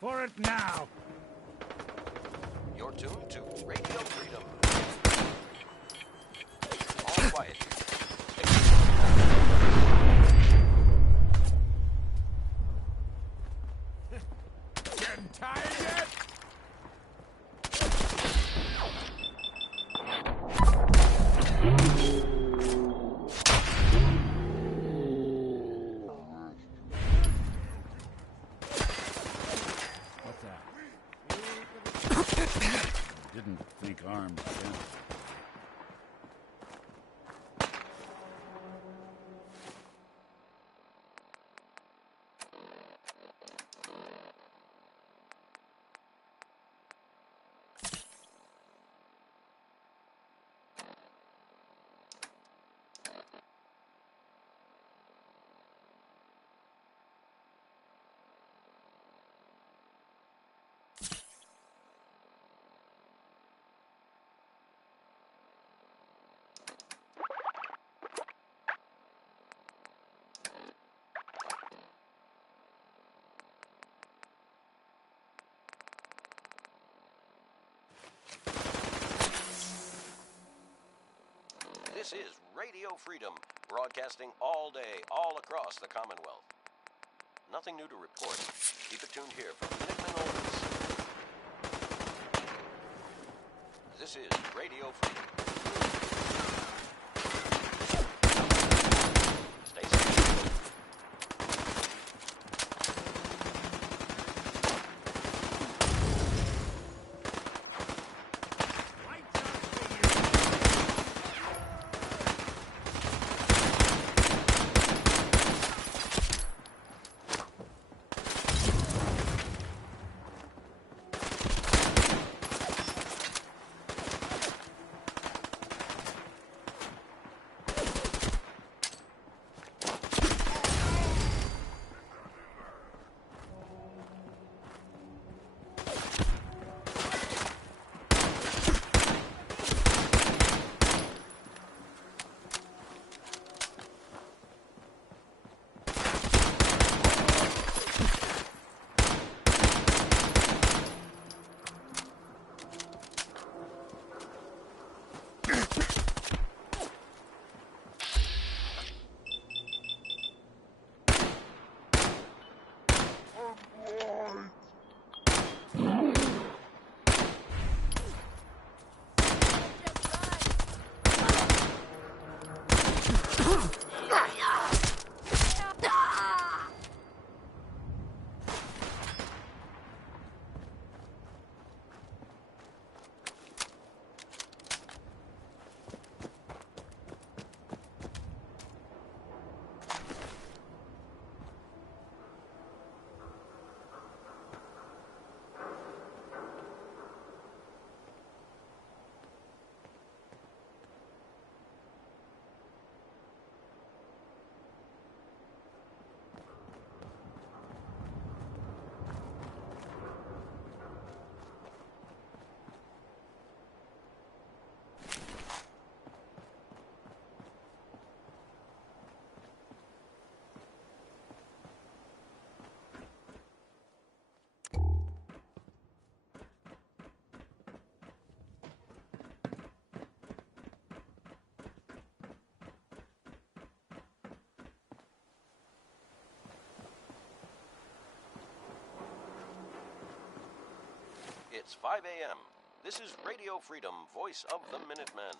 For it now! You're tuned to Radio Freedom. All quiet here. Getting tired yet? Didn't think arms again. This is Radio Freedom, broadcasting all day, all across the Commonwealth. Nothing new to report. Keep it tuned here for Minutemen Orders. This is Radio Freedom. Stay safe. It's 5 a.m. This is Radio Freedom, voice of the Minutemen.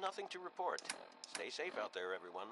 Nothing to report. Stay safe out there, everyone.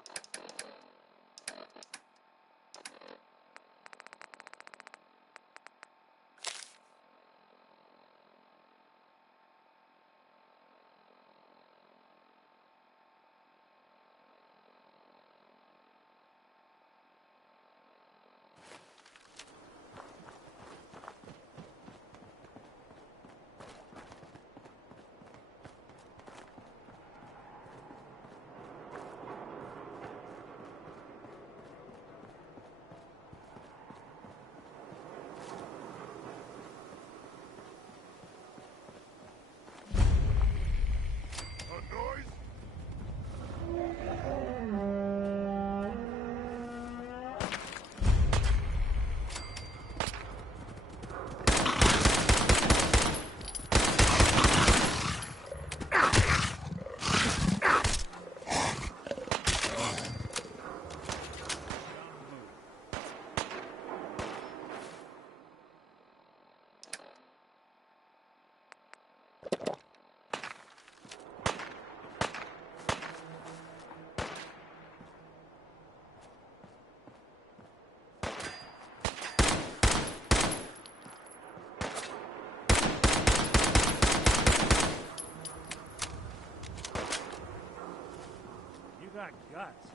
got guts.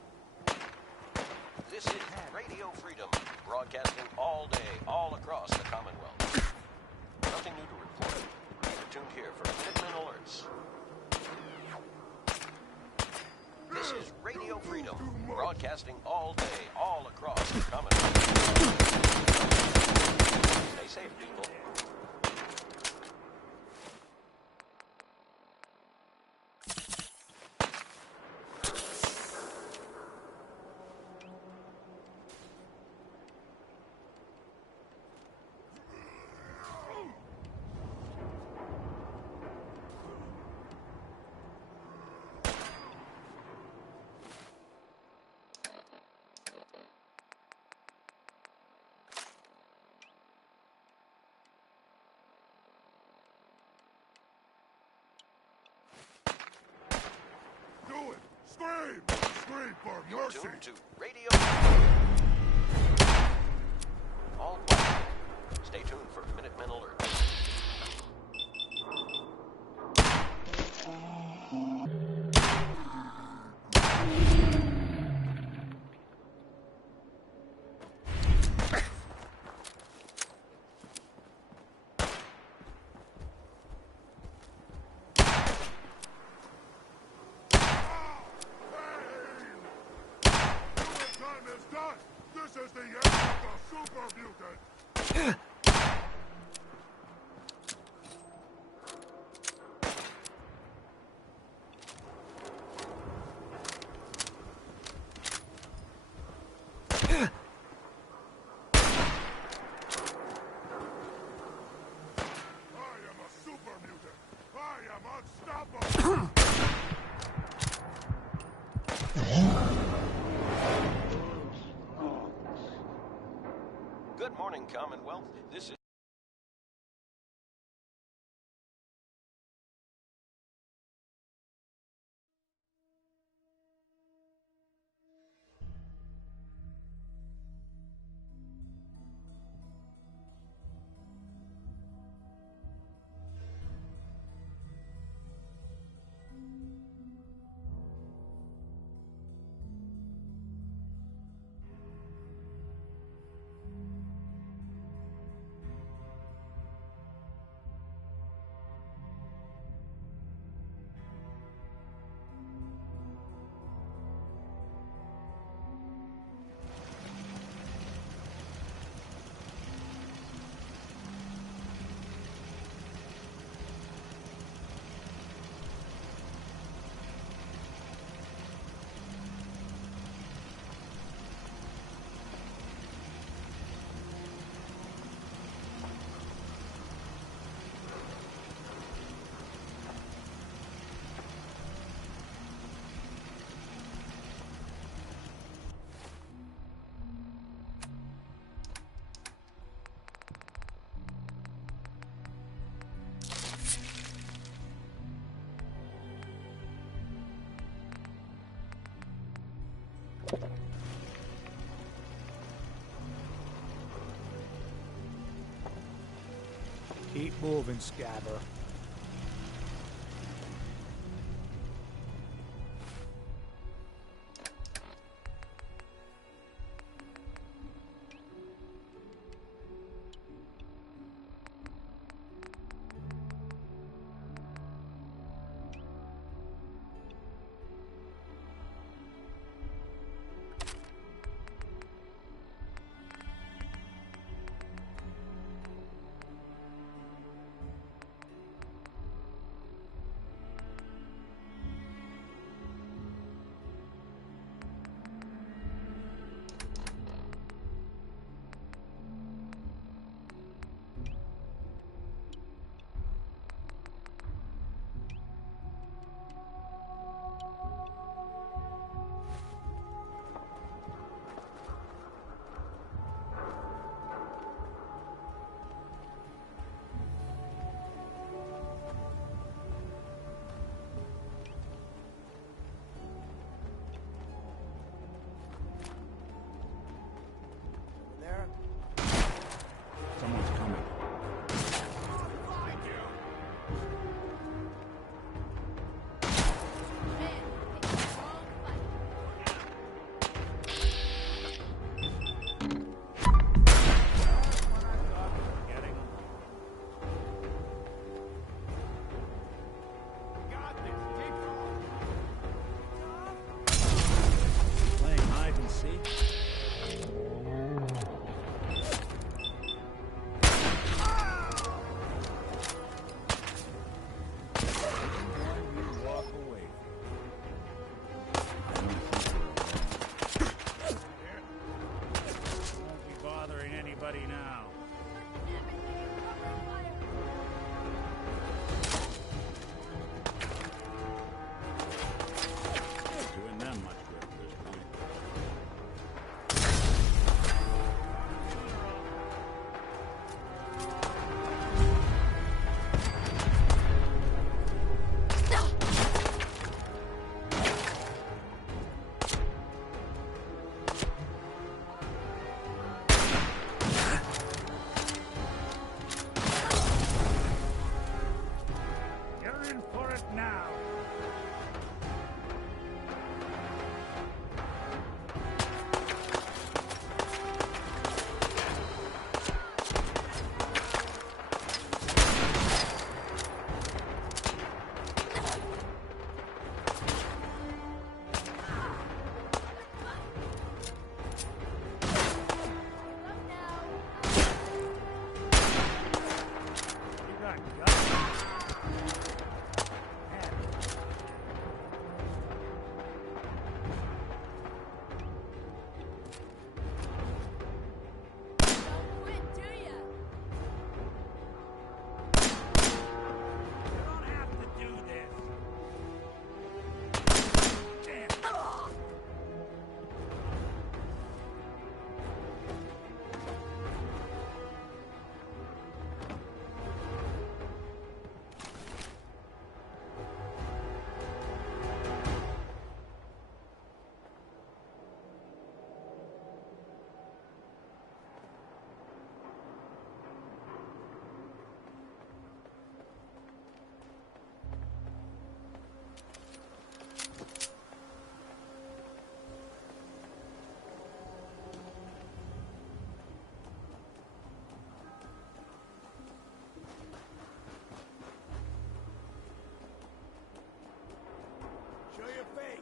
This is Radio Freedom, broadcasting all day, all across the Commonwealth. Nothing new to report. Keep tuned here for Minutemen alerts. This is Radio Freedom, broadcasting all day, all across the Commonwealth. Stay safe, people. Scream! Scream for You're mercy! tuned to Radio. All quiet. Stay tuned for Minutemen alerts. This is the end of the super mutant! I am a super mutant! I am unstoppable! Good morning, Commonwealth. This is Keep moving, Scabber.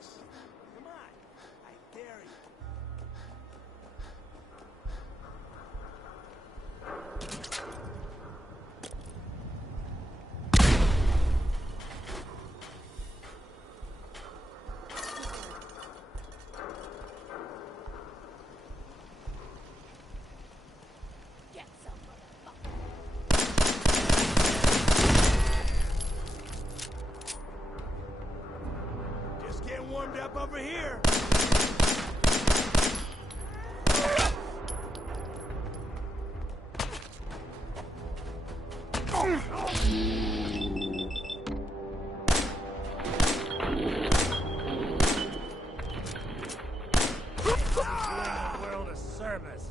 face. Come on. I dare you. Get some, motherfucker. Just getting warmed up over here. Doing the world a service.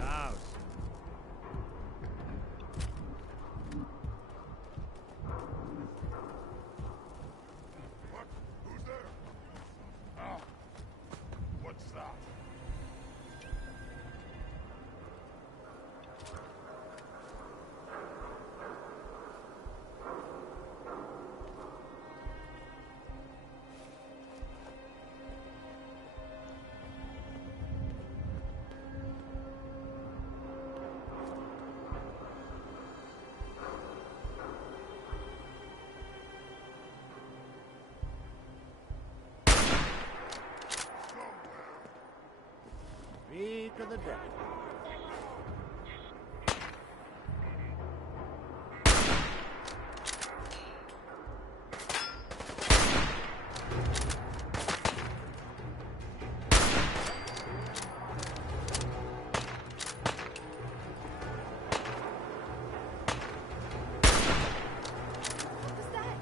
House. What? Who's there? Oh. What's that? Speak of the devil. What was that?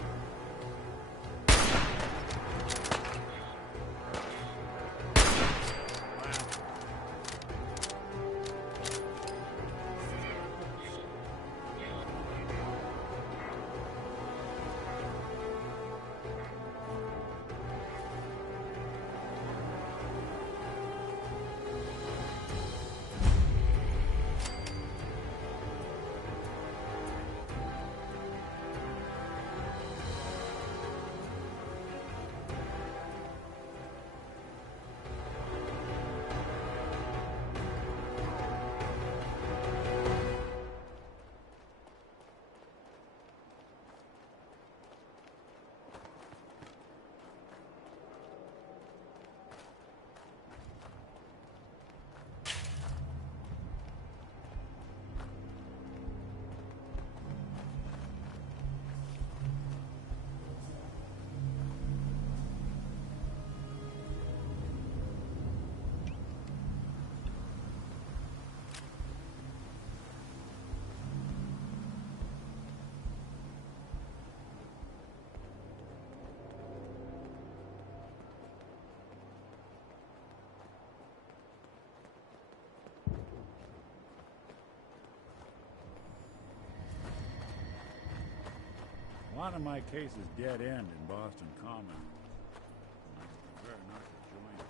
One of my cases dead end in Boston Common. I prefer not to join it.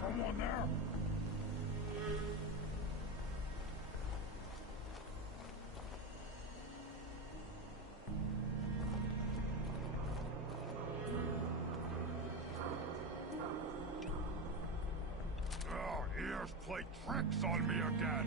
Someone there? Oh, ears play tricks on me again.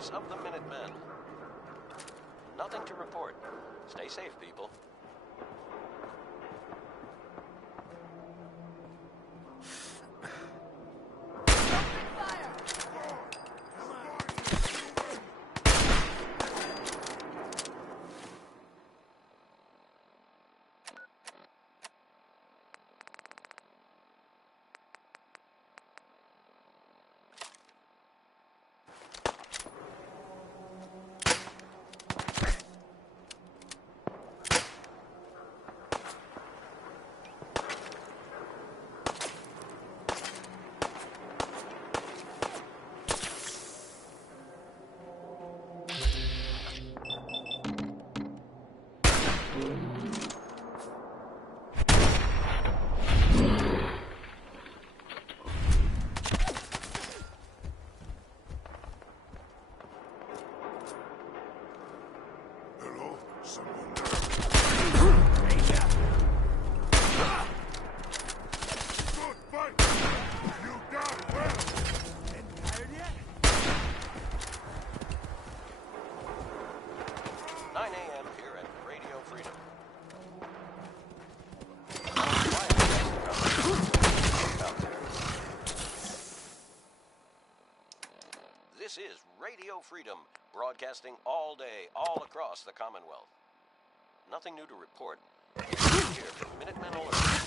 casualties of the Minutemen. Nothing to report. Stay safe, people. Hello? Someone there? Good fight! You got well! Ain't tired yet? 9 a.m. here at Radio Freedom. This is Radio Freedom, broadcasting all day, all across the Commonwealth. Nothing new to report. Here for Minutemen Alert.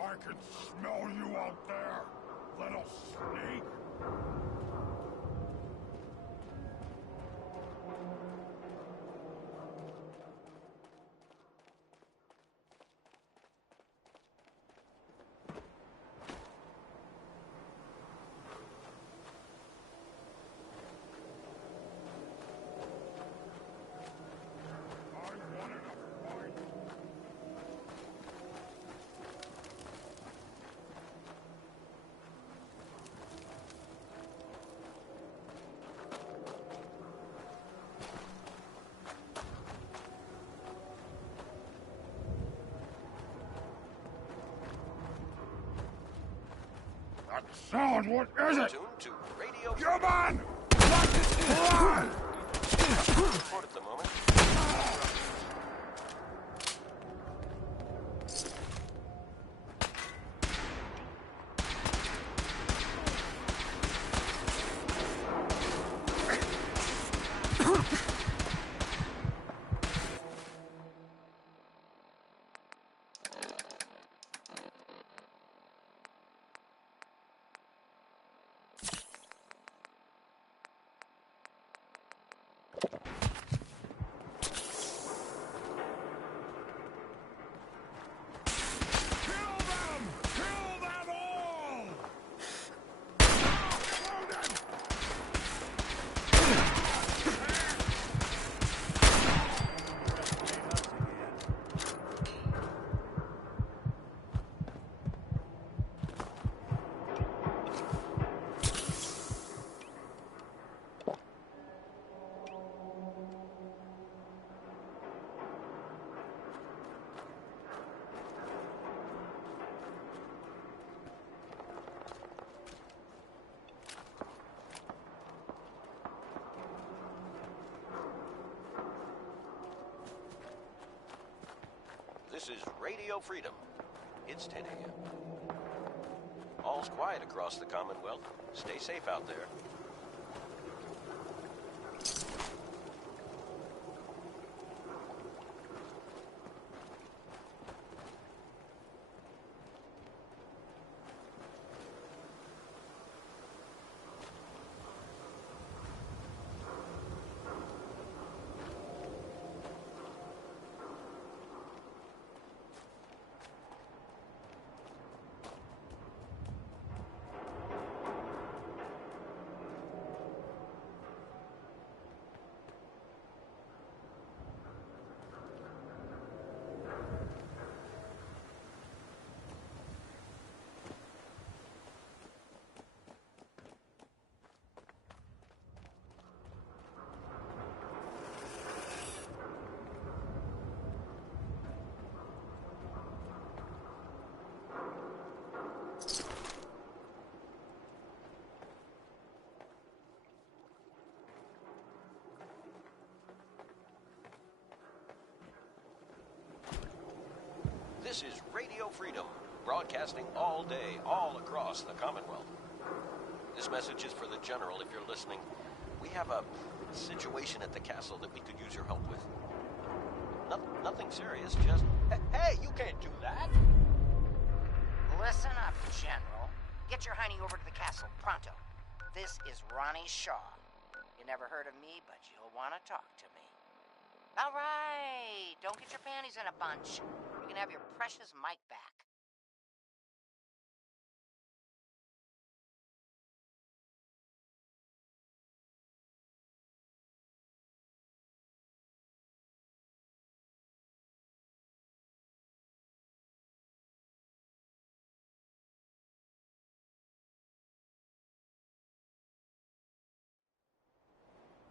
I can smell you out there, little snake! I wanted a fight! That sound, what is it? Tuned to Radio Come on! Run! Report at the moment. This is Radio Freedom. It's 10 a.m. All's quiet across the Commonwealth. Stay safe out there. This is Radio Freedom, broadcasting all day, all across the Commonwealth. This message is for the General if you're listening. We have a situation at the castle that we could use your help with. Nothing serious, just... Hey, you can't do that! Listen up, General. Get your hiney over to the castle, pronto. This is Ronnie Shaw. You never heard of me, but you'll want to talk to me. All right, don't get your panties in a bunch. You can have your precious mic back.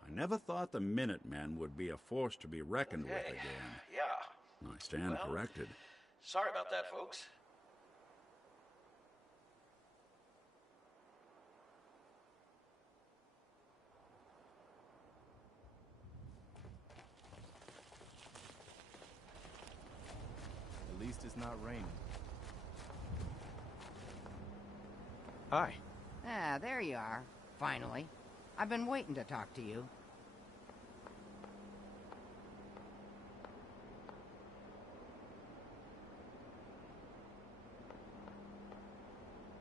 I never thought the Minutemen would be a force to be reckoned with again. Yeah. I stand corrected. Sorry about that, folks. At least it's not raining. Hi. Ah, there you are. Finally. I've been waiting to talk to you.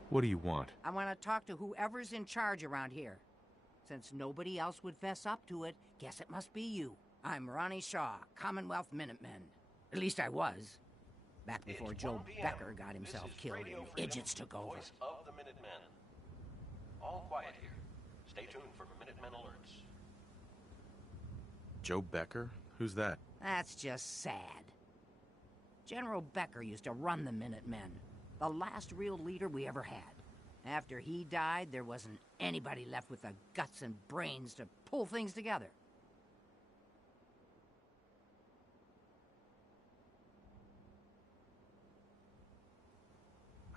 What do you want? I want to talk to whoever's in charge around here. Since nobody else would fess up to it, guess it must be you. I'm Ronnie Shaw, Commonwealth Minutemen. At least I was. Back before It's Joe 1 p.m. Becker got This himself is killed Radio and Freedom, idiots took over. Voice of the Minutemen. All quiet here. Stay tuned for Minutemen alerts. Joe Becker? Who's that? That's just sad. General Becker used to run the Minutemen. The last real leader we ever had. After he died, there wasn't anybody left with the guts and brains to pull things together.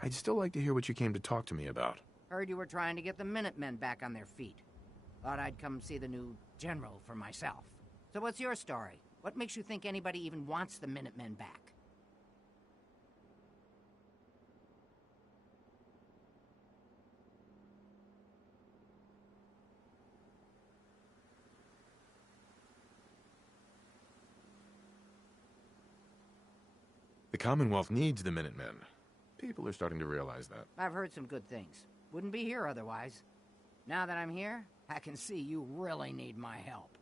I'd still like to hear what you came to talk to me about. Heard you were trying to get the Minutemen back on their feet. Thought I'd come see the new general for myself. So what's your story? What makes you think anybody even wants the Minutemen back? The Commonwealth needs the Minutemen. People are starting to realize that. I've heard some good things. Wouldn't be here otherwise. Now that I'm here, I can see you really need my help.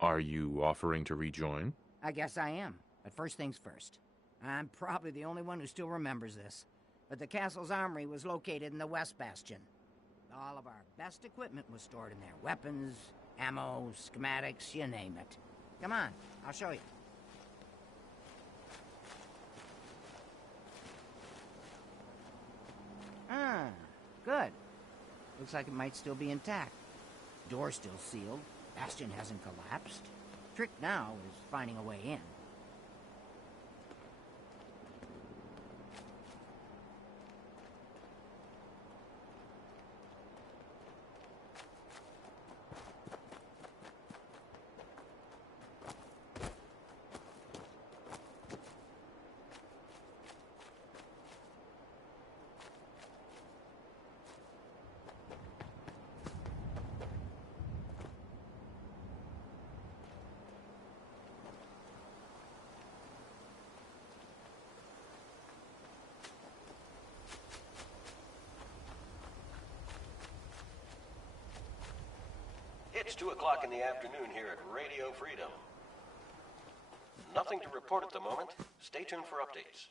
Are you offering to rejoin? I guess I am. But first things first. I'm probably the only one who still remembers this. But the castle's armory was located in the West Bastion. All of our best equipment was stored in there. Weapons, ammo, schematics, you name it. Come on, I'll show you. Ah, good. Looks like it might still be intact. Door's still sealed. Bastion hasn't collapsed. Trick now is finding a way in. It's 2 o'clock in the afternoon here at Radio Freedom. Nothing to report at the moment. Stay tuned for updates.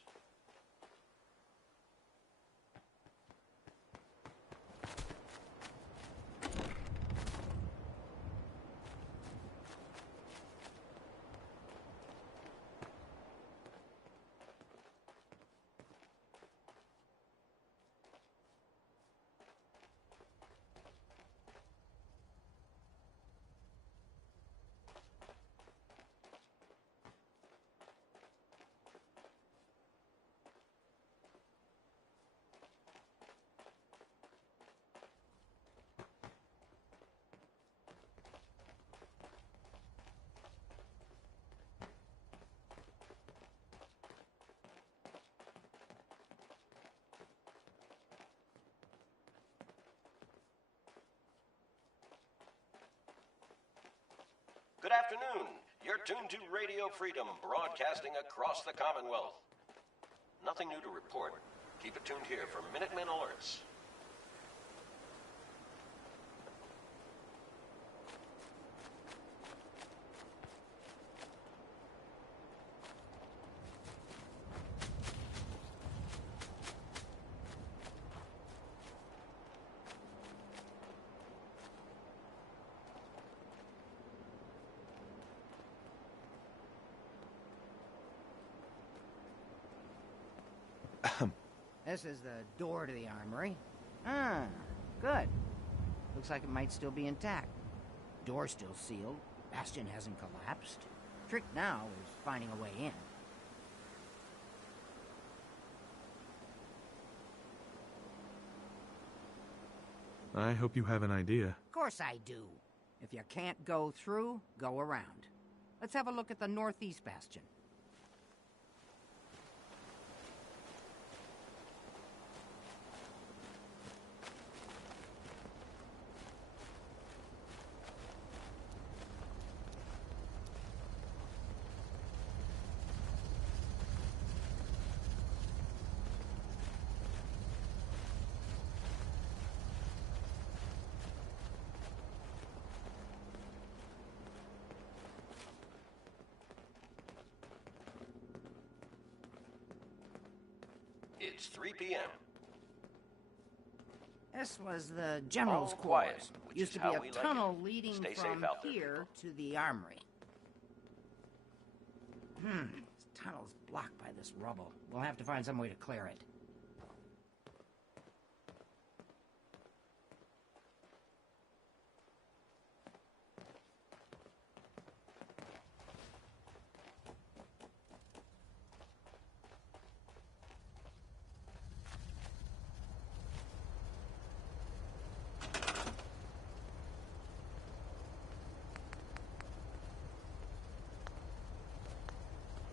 Good afternoon. You're tuned to Radio Freedom, broadcasting across the Commonwealth. Nothing new to report. Keep it tuned here for Minutemen alerts. This is the door to the armory. Ah, good. Looks like it might still be intact. Door's still sealed. Bastion hasn't collapsed. Trick now is finding a way in. I hope you have an idea. Of course I do. If you can't go through, go around. Let's have a look at the northeast bastion. It's 3 p.m. This was the general's All quiet, quarters. which Used is to be how a we like tunnel it. leading Stay from safe out there, here to the armory. This tunnel's blocked by this rubble. We'll have to find some way to clear it.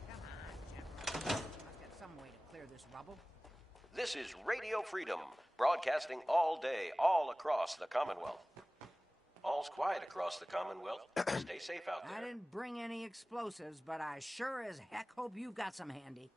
Come on, General. Must get some way to clear this rubble. This is Radio Freedom, broadcasting all day, all across the Commonwealth. All's quiet across the Commonwealth. Stay safe out I there. didn't bring any explosives, but I sure as heck hope you've got some handy.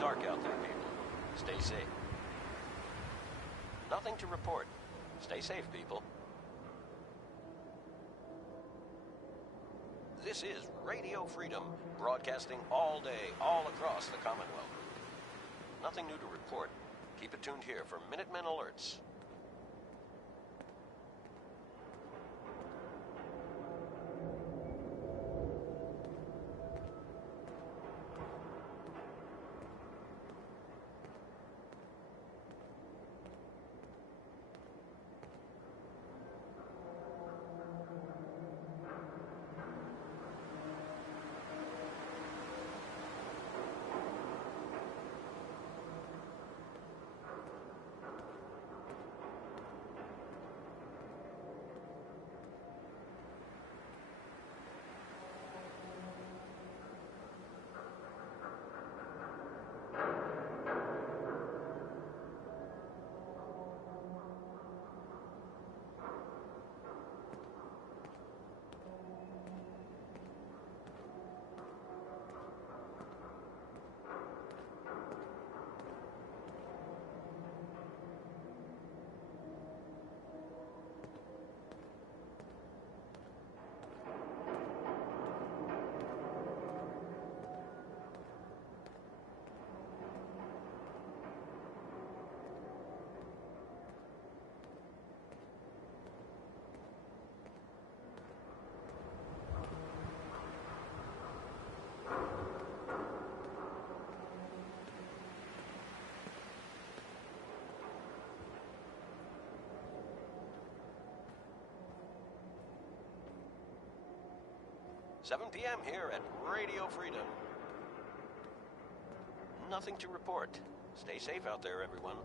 dark out there, people. Stay safe. Nothing to report. Stay safe, people. This is Radio Freedom, broadcasting all day, all across the Commonwealth. Nothing new to report. Keep it tuned here for Minutemen alerts. Seven p.m. here at Radio Freedom. Nothing to report. Stay safe out there, everyone.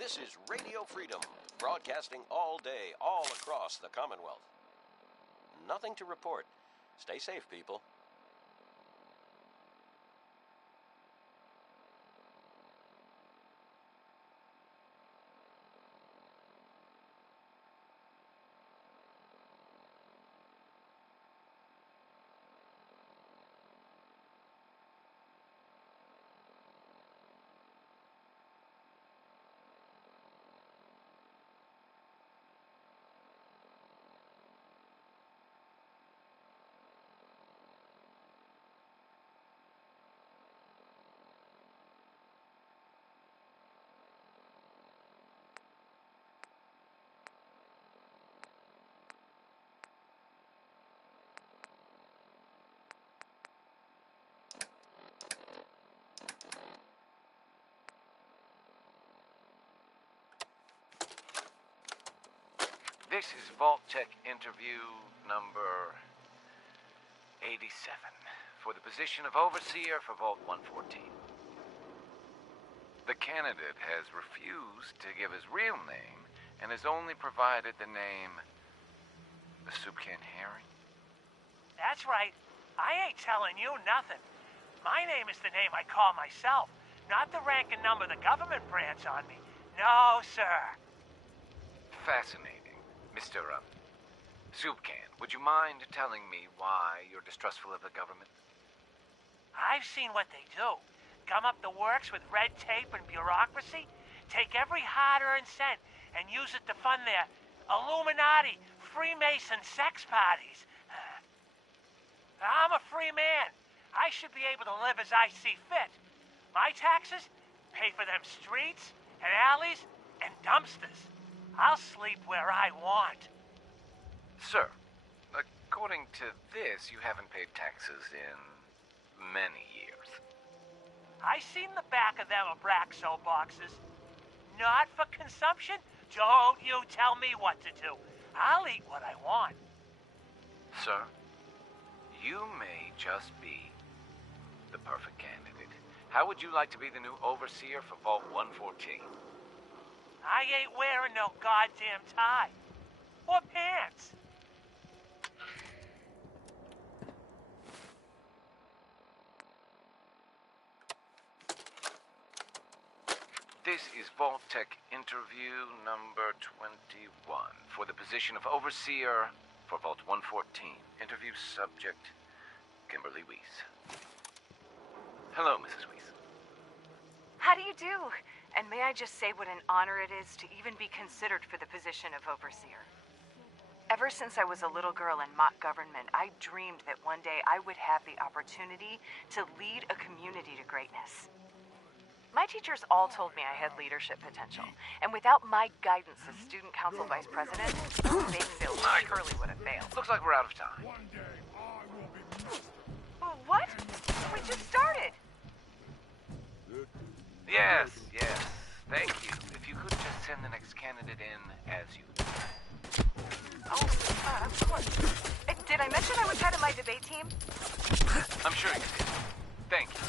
This is Radio Freedom, broadcasting all day, all across the Commonwealth. Nothing to report. Stay safe, people. This is Vault Tech interview number 87 for the position of Overseer for Vault 114. The candidate has refused to give his real name and has only provided the name the Soup Can Herring. That's right. I ain't telling you nothing. My name is the name I call myself, not the rank and number the government brands on me. No, sir. Fascinating. Mr. Soup Can, would you mind telling me why you're distrustful of the government? I've seen what they do. gum up the works with red tape and bureaucracy, take every hard-earned cent and use it to fund their Illuminati, Freemason sex parties. I'm a free man. I should be able to live as I see fit. My taxes pay for them streets and alleys and dumpsters. I'll sleep where I want. Sir, according to this, you haven't paid taxes in many years. I seen the back of them Abraxo boxes. Not for consumption? Don't you tell me what to do. I'll eat what I want. Sir, you may just be the perfect candidate. How would you like to be the new overseer for Vault 114? I ain't wearing no goddamn tie. Or pants. This is Vault Tech interview number 21 for the position of Overseer for Vault 114. Interview subject, Kimberly Weiss. Hello, Mrs. Weiss. How do you do? And may I just say what an honor it is to even be considered for the position of Overseer. Ever since I was a little girl in mock government, I dreamed that one day I would have the opportunity to lead a community to greatness. My teachers all told me I had leadership potential, and without my guidance as student council vice president, they surely would have failed. Looks like we're out of time. One day I will be master. Oh, what? We just started. Yes, yes. Thank you. If you could just send the next candidate in as you... Oh, of course. Did I mention I was head of my debate team? I'm sure you did. Thank you.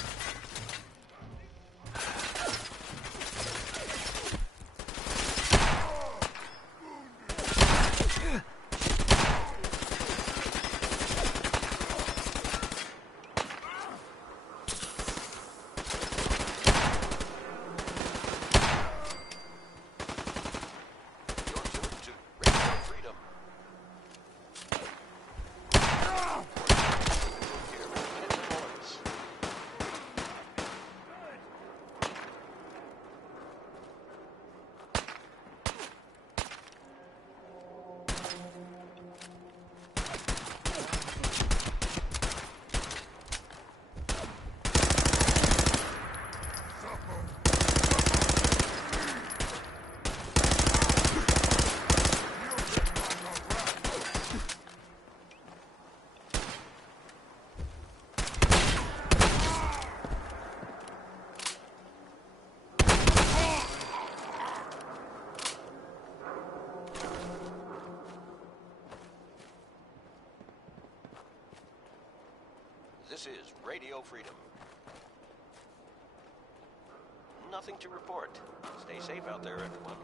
This is Radio Freedom. Nothing to report. Stay safe out there, everyone.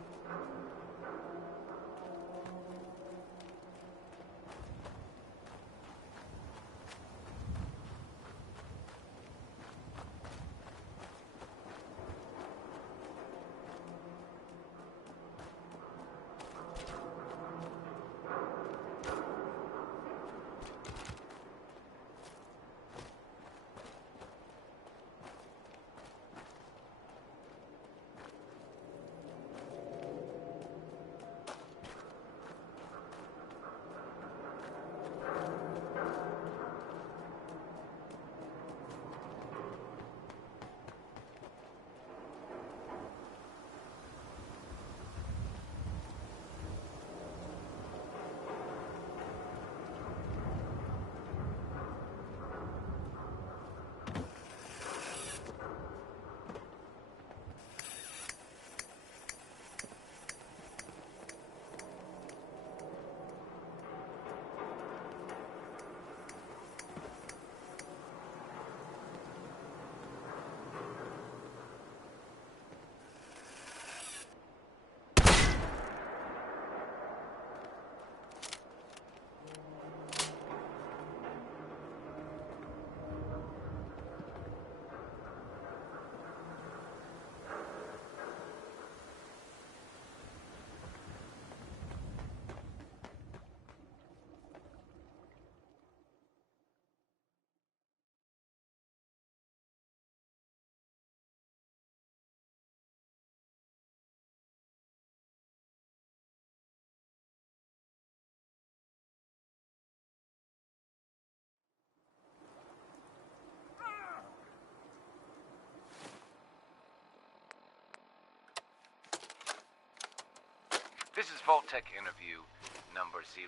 Vault-Tec interview number 03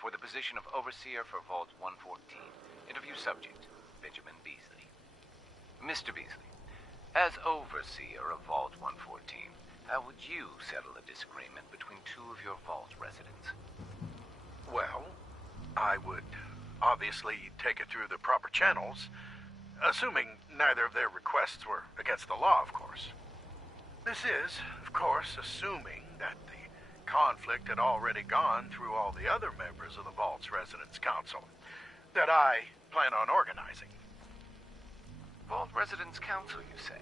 for the position of Overseer for Vault 114. Interview subject, Benjamin Beasley. Mr. Beasley, as Overseer of Vault 114, how would you settle a disagreement between two of your Vault residents? Well, I would obviously take it through the proper channels, assuming neither of their requests were against the law, of course. This is, of course, assuming that the conflict had already gone through all the other members of the Vault's Residence Council that I plan on organizing. Vault Residence Council, you say?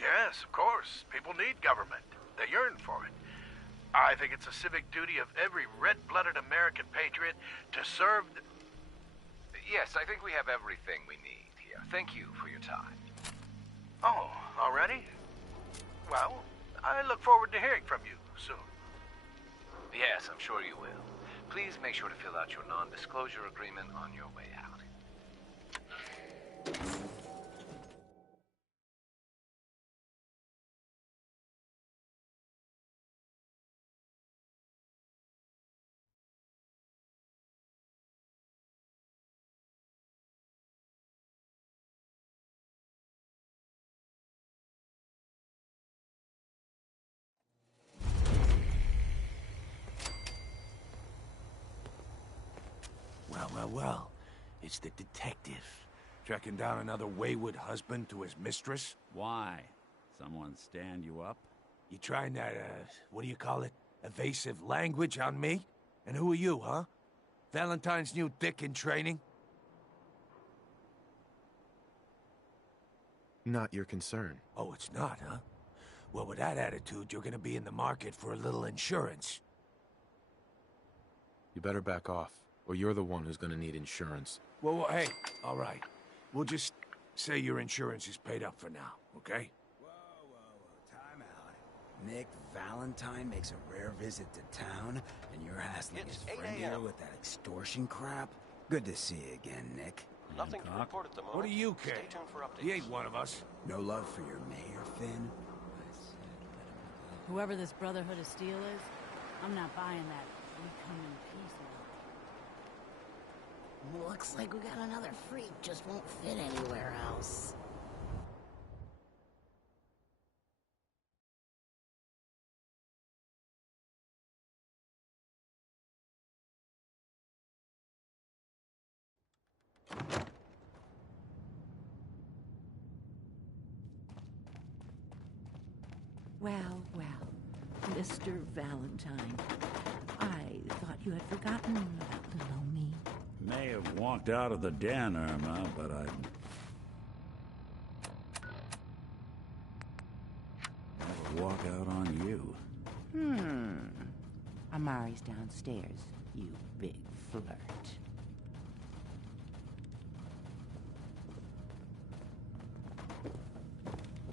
Yes, of course. People need government. They yearn for it. I think it's a civic duty of every red-blooded American patriot to serve the... Yes, I think we have everything we need here. Thank you for your time. Oh, already? Well, I look forward to hearing from you soon. Yes, I'm sure you will. Please make sure to fill out your non-disclosure agreement on your way out. Well, it's the detective. Tracking down another wayward husband to his mistress? Why? Someone stand you up? You trying that, what do you call it? Evasive language on me? And who are you, huh? Valentine's new dick in training? Not your concern. Oh, it's not, huh? Well, with that attitude, you're gonna be in the market for a little insurance. You better back off, or you're the one who's gonna need insurance. Well, hey, all right. We'll just say your insurance is paid up for now, okay? Time out. Nick Valentine makes a rare visit to town, and you're hassling his friend here with that extortion crap? Good to see you again, Nick. Nothing to report at the moment. What do you care? Stay tuned for updates. He ain't one of us. No love for your mayor, Finn? Whoever this Brotherhood of Steel is, I'm not buying that. We come in peace now. Looks like we got another freak, just won't fit anywhere else. Well, Mr. Valentine. I thought you had forgotten about little me. May have walked out of the den, Irma, but I'd never walk out on you. Amari's downstairs, you big flirt.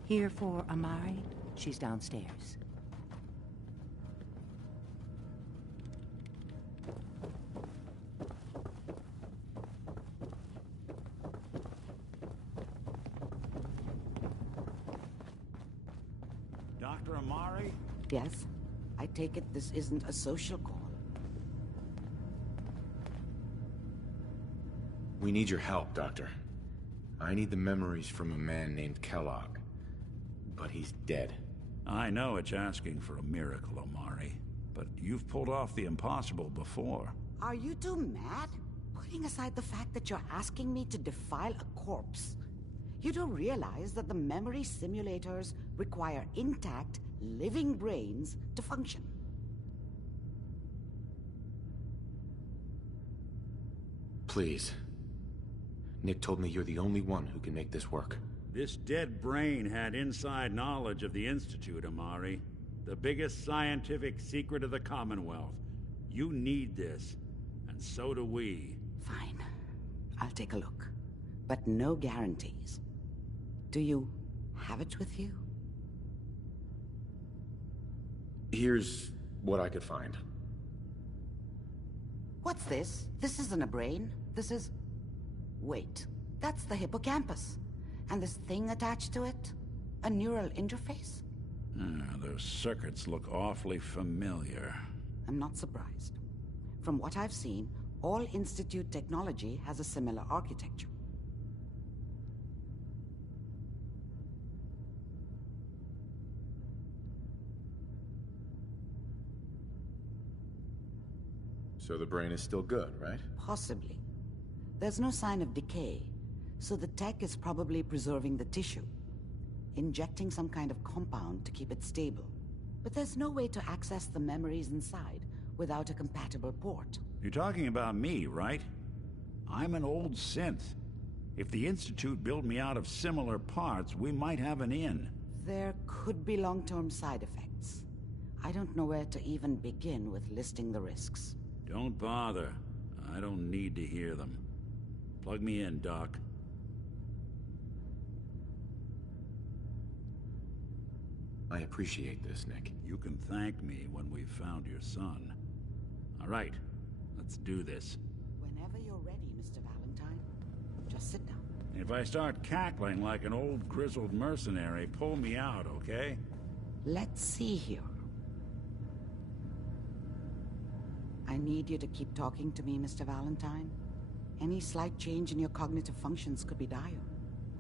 Here for Amari? She's downstairs. Dr. Amari? Yes? I take it this isn't a social call. We need your help, Doctor. I need the memories from a man named Kellogg. But he's dead. I know it's asking for a miracle, Amari, but you've pulled off the impossible before. Are you two mad? Putting aside the fact that you're asking me to defile a corpse, you don't realize that the memory simulators require intact, living brains to function. Please. Nick told me you're the only one who can make this work. This dead brain had inside knowledge of the Institute, Amari. The biggest scientific secret of the Commonwealth. You need this, and so do we. Fine. I'll take a look. But no guarantees. Do you have it with you? Here's what I could find. What's this? This isn't a brain. This is... Wait. That's the hippocampus. And this thing attached to it? A neural interface? Those circuits look awfully familiar. I'm not surprised. From what I've seen, all Institute technology has a similar architecture. So the brain is still good, right? Possibly. There's no sign of decay, so the tech is probably preserving the tissue, injecting some kind of compound to keep it stable. But there's no way to access the memories inside without a compatible port. You're talking about me, right? I'm an old synth. If the Institute built me out of similar parts, we might have an in. There could be long-term side effects. I don't know where to even begin with listing the risks. Don't bother. I don't need to hear them. Plug me in, Doc. I appreciate this, Nick. You can thank me when we've found your son. All right, let's do this. Whenever you're ready, Mr. Valentine. Just sit down. If I start cackling like an old grizzled mercenary, pull me out, okay? Let's see here. I need you to keep talking to me, Mr. Valentine. Any slight change in your cognitive functions could be dire.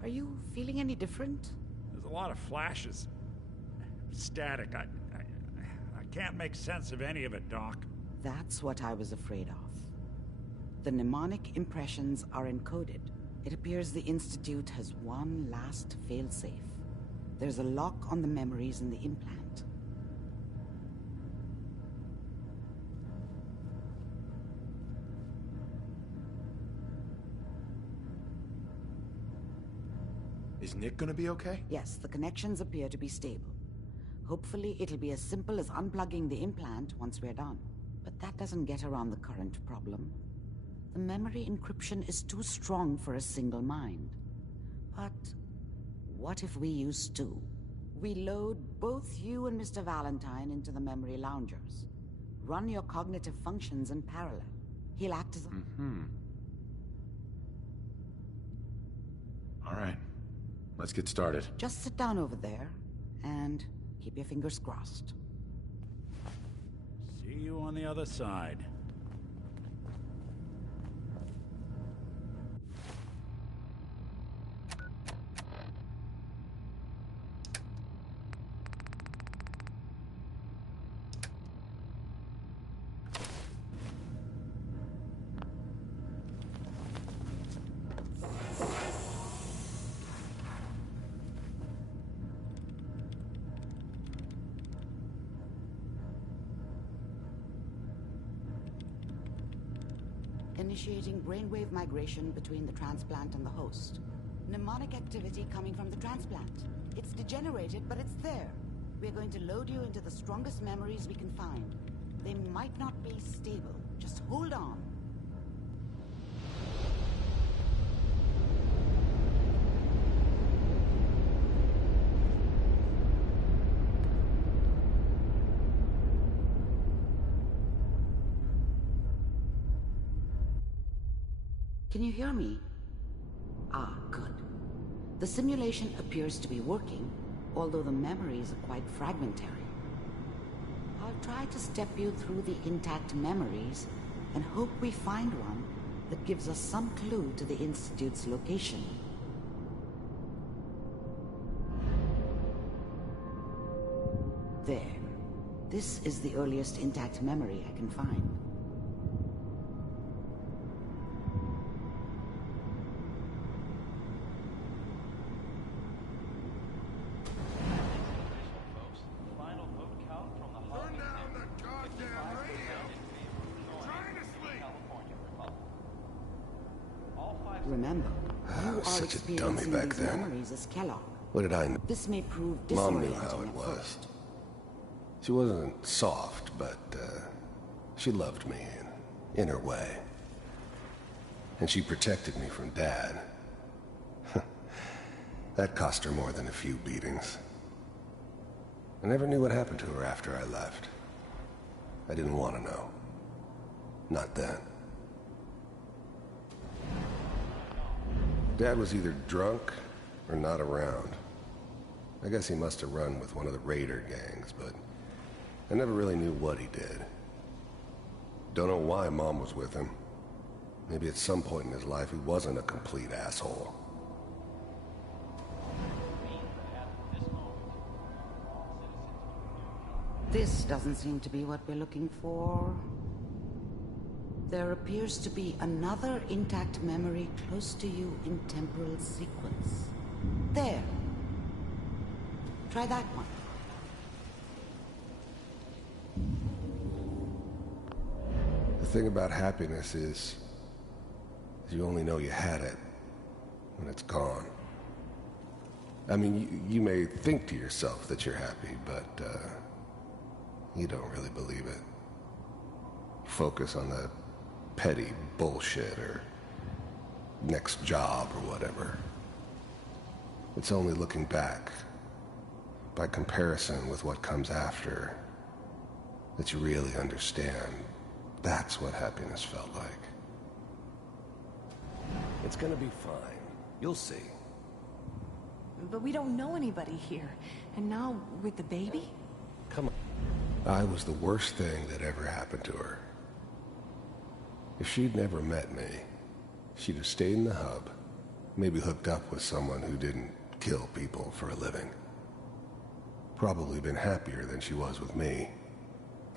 Are you feeling any different? There's a lot of flashes. Static. I can't make sense of any of it, Doc. That's what I was afraid of. The mnemonic impressions are encoded. It appears the Institute has one last failsafe. There's a lock on the memories in the implant. Is Nick gonna be okay? Yes, the connections appear to be stable. Hopefully, it'll be as simple as unplugging the implant once we're done. But that doesn't get around the current problem. The memory encryption is too strong for a single mind. But what if we use two? We load both you and Mr. Valentine into the memory loungers. Run your cognitive functions in parallel. He'll act as a... All right. Let's get started. Just sit down over there and keep your fingers crossed. See you on the other side. Initiating brainwave migration between the transplant and the host. Mnemonic activity coming from the transplant. It's degenerated, but it's there. We're going to load you into the strongest memories we can find. They might not be stable. Just hold on. Can you hear me? Ah, good. The simulation appears to be working, although the memories are quite fragmentary. I'll try to step you through the intact memories and hope we find one that gives us some clue to the Institute's location. There. This is the earliest intact memory I can find. Remember, you are such a dummy experiencing back these then. memories as Kellogg. What did I know? This may prove Mom knew disorienting how it at was. first. She wasn't soft, but she loved me in her way. And she protected me from Dad. That cost her more than a few beatings. I never knew what happened to her after I left. I didn't want to know. Not then. Dad was either drunk or not around. I guess he must have run with one of the raider gangs, but I never really knew what he did. Don't know why Mom was with him. Maybe at some point in his life he wasn't a complete asshole. This doesn't seem to be what we're looking for. There appears to be another intact memory close to you in temporal sequence. There. Try that one. The thing about happiness is you only know you had it when it's gone. I mean, you may think to yourself that you're happy, but you don't really believe it. Focus on the petty bullshit or next job or whatever. It's only looking back, by comparison with what comes after, that you really understand. That's what happiness felt like. It's gonna be fine. You'll see. But we don't know anybody here. And now, with the baby? Come on. I was the worst thing that ever happened to her. If she'd never met me, she'd have stayed in the hub, maybe hooked up with someone who didn't kill people for a living. Probably been happier than she was with me.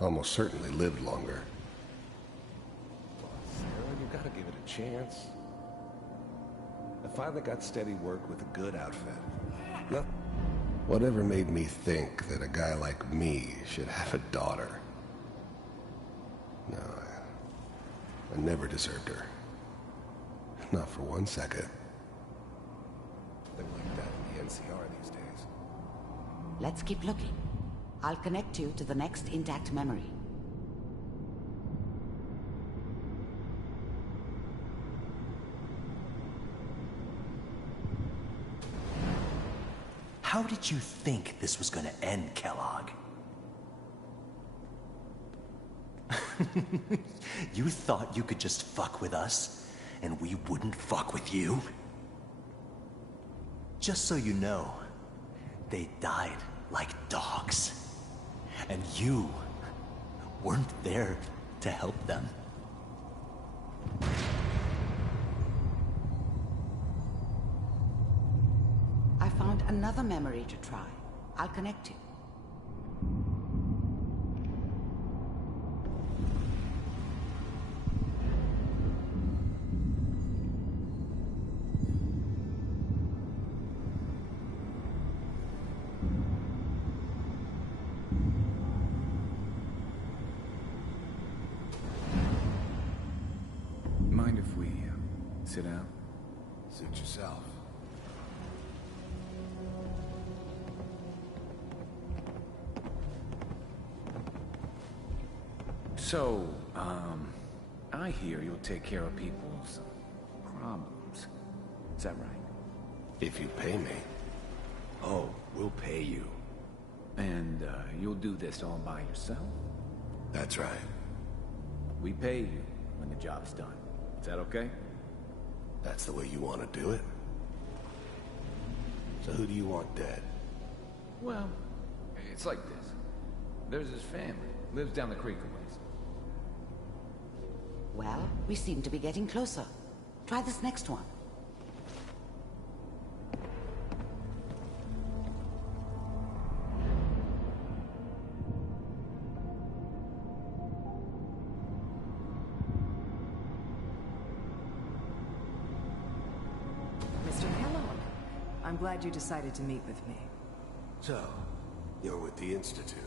Almost certainly lived longer. Sarah, you gotta give it a chance. I finally got steady work with a good outfit. No. Whatever made me think that a guy like me should have a daughter? No, I never deserved her. Not for 1 second. Nothing like that in the NCR these days. Let's keep looking. I'll connect you to the next intact memory. How did you think this was gonna end, Kellogg? You thought you could just fuck with us, and we wouldn't fuck with you? Just so you know, they died like dogs. And you weren't there to help them. I found another memory to try. I'll connect you. Mind if we sit down? Suit yourself. So, I hear you'll take care of people's problems. Is that right? If you pay me. Oh, we'll pay you. And, you'll do this all by yourself? That's right. We pay you when the job's done. Is that okay? That's the way you want to do it? So who do you want dead? Well, it's like this. There's his family. Lives down the creek a ways. Well, we seem to be getting closer. Try this next one. Mr. Kellogg, I'm glad you decided to meet with me. So, you're with the Institute.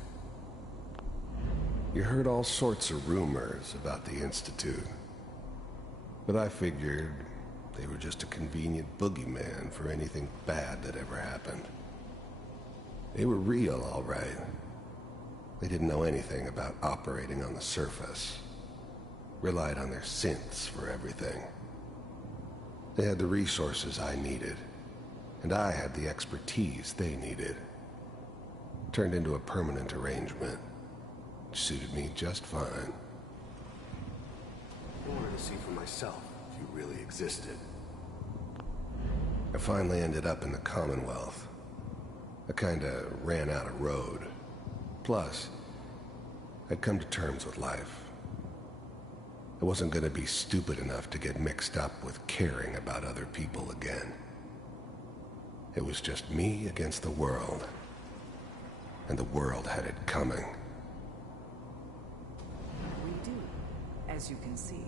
You heard all sorts of rumors about the Institute. But I figured they were just a convenient boogeyman for anything bad that ever happened. They were real, all right. They didn't know anything about operating on the surface. Relied on their synths for everything. They had the resources I needed, and I had the expertise they needed. Turned into a permanent arrangement. Suited me just fine. I wanted to see for myself if you really existed. I finally ended up in the Commonwealth. I kinda ran out of road. Plus, I'd come to terms with life. I wasn't gonna be stupid enough to get mixed up with caring about other people again. It was just me against the world. And the world had it coming. We do, as you can see.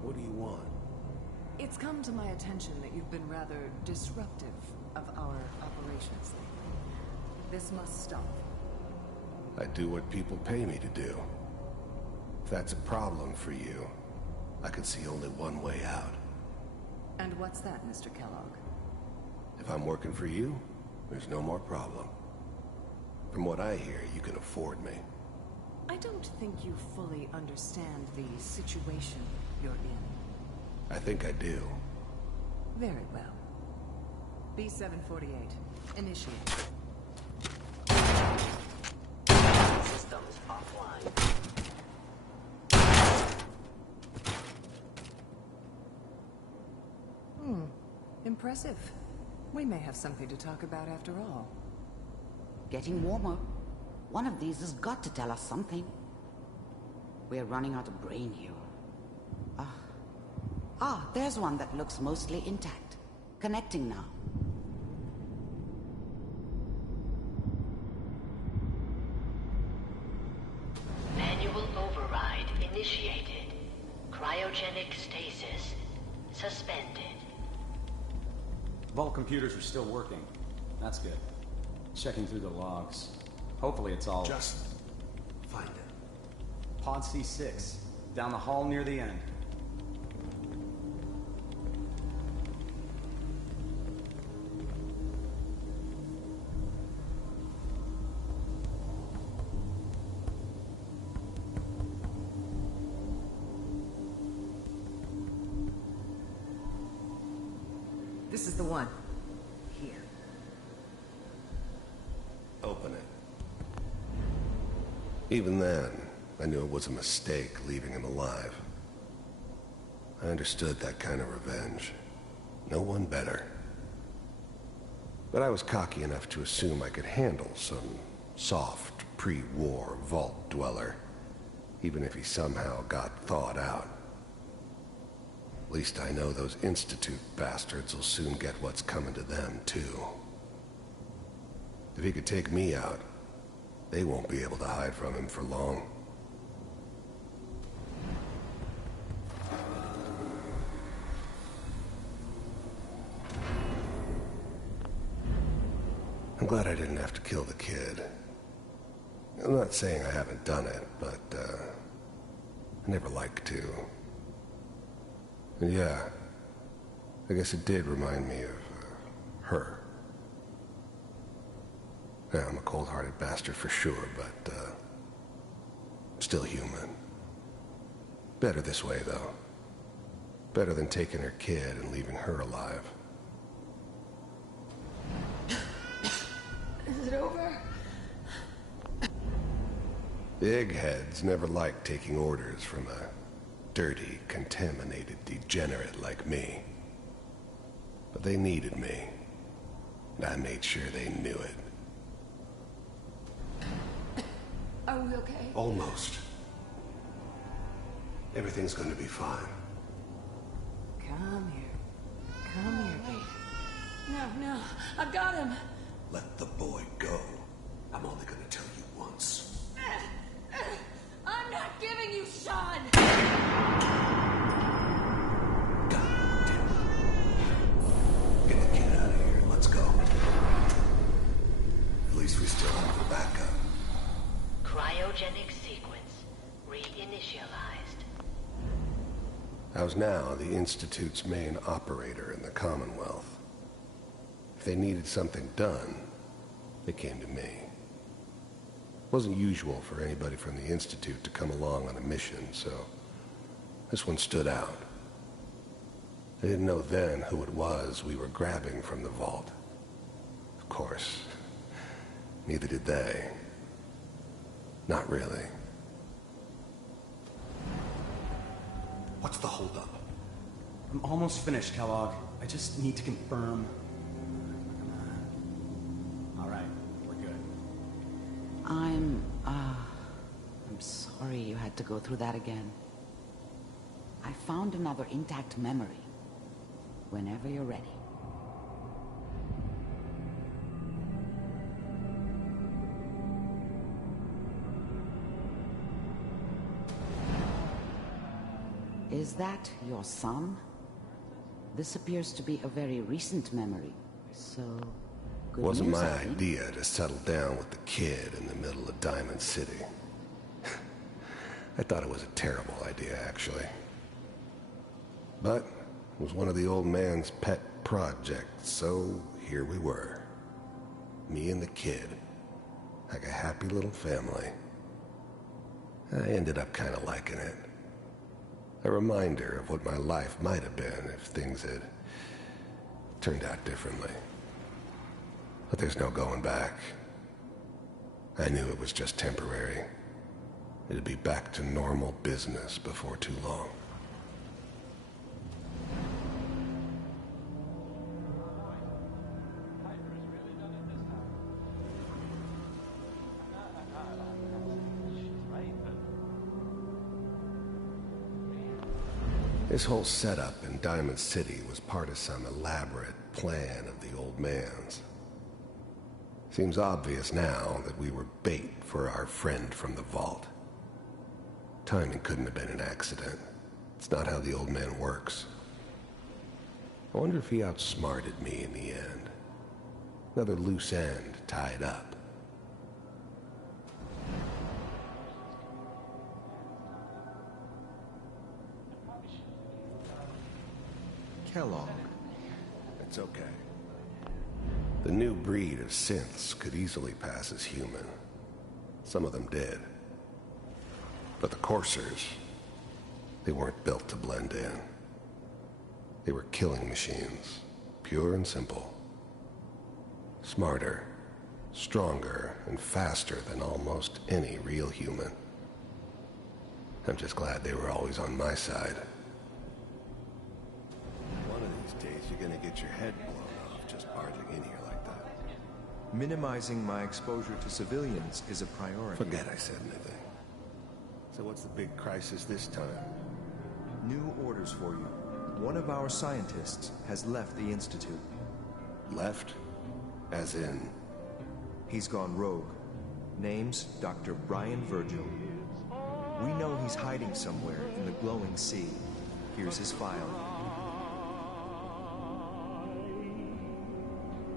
What do you want? It's come to my attention that you've been rather disruptive of our operations lately. This must stop. I do what people pay me to do. If that's a problem for you, I could see only one way out. And what's that, Mr. Kellogg? If I'm working for you, there's no more problem. From what I hear, you can afford me. I don't think you fully understand the situation you're in. I think I do. Very well. B-748, initiate. Systems offline. Impressive. We may have something to talk about after all. Getting warmer. One of these has got to tell us something. We're running out of brain here. There's one that looks mostly intact. Connecting now. Manual override initiated. Cryogenic stasis suspended. Vault computers are still working. That's good. Checking through the logs. Hopefully it's all... Just find it. Pod C6. Down the hall near the end. This is the one. Here. Open it. Even then, I knew it was a mistake leaving him alive. I understood that kind of revenge. No one better. But I was cocky enough to assume I could handle some soft, pre-war vault dweller, even if he somehow got thawed out. At least I know those Institute bastards will soon get what's coming to them, too. If he could take me out, they won't be able to hide from him for long. I'm glad I didn't have to kill the kid. I'm not saying I haven't done it, but, I never like to. And yeah, I guess it did remind me of, her. Yeah, I'm a cold-hearted bastard for sure, but, still human. Better this way, though. Better than taking her kid and leaving her alive. Is it over? The eggheads never liked taking orders from a dirty, contaminated degenerate like me. But they needed me, and I made sure they knew it. Are we okay? Almost. Everything's going to be fine. Come here. Come here, baby. No, I've got him. Let the boy go. I'm only going to tell you once. I'm not giving you Sean! Get the kid out of here. Let's go. At least we still have the backup. Cryogenic sequence reinitialized. I was now the Institute's main operator in the Commonwealth. If they needed something done, they came to me. It wasn't usual for anybody from the Institute to come along on a mission, so this one stood out. I didn't know then who it was we were grabbing from the vault. Of course, neither did they. Not really. What's the holdup? I'm almost finished, Kellogg. I just need to confirm. All right. like to go through that again. I found another intact memory. Whenever you're ready. Is that your son? This appears to be a very recent memory, so... It wasn't my idea to settle down with the kid in the middle of Diamond City. I thought it was a terrible idea, actually. But it was one of the old man's pet projects, so here we were. Me and the kid. Like a happy little family. I ended up kind of liking it. A reminder of what my life might have been if things had turned out differently. But there's no going back. I knew it was just temporary. It'd be back to normal business before too long. This whole setup in Diamond City was part of some elaborate plan of the old man's. Seems obvious now that we were bait for our friend from the vault. Timing couldn't have been an accident. It's not how the old man works. I wonder if he outsmarted me in the end. Another loose end tied up. Kellogg. It's okay. The new breed of synths could easily pass as human. Some of them did. But the coursers, they weren't built to blend in. They were killing machines, pure and simple. Smarter, stronger, and faster than almost any real human. I'm just glad they were always on my side. One of these days, you're gonna get your head blown off just barging in here like that. Minimizing my exposure to civilians is a priority. Forget I said anything. So what's the big crisis this time? New orders for you. One of our scientists has left the Institute. Left? As in? He's gone rogue. Name's Dr. Brian Virgil. We know he's hiding somewhere in the glowing sea. Here's his file.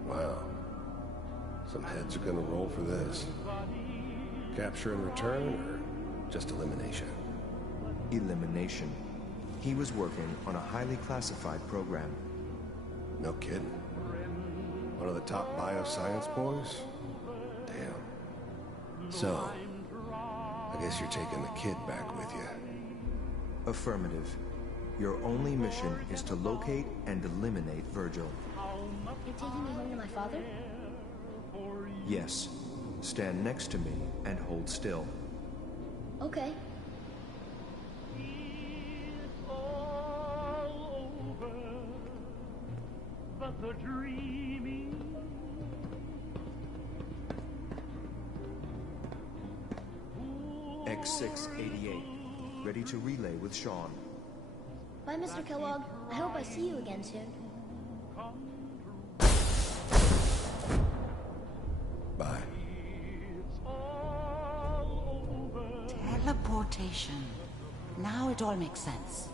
Wow. Some heads are gonna roll for this. Capture and return, or just elimination? Elimination. He was working on a highly classified program. No kidding. One of the top bioscience boys? Damn. So, I guess you're taking the kid back with you. Affirmative. Your only mission is to locate and eliminate Virgil. You're taking me home to my father? Yes. Stand next to me and hold still. Okay. But the dreaming. X688. Ready to relay with Sean. Bye, Mr. Kellogg. I hope I see you again soon. Bye. Teleportation. Now it all makes sense.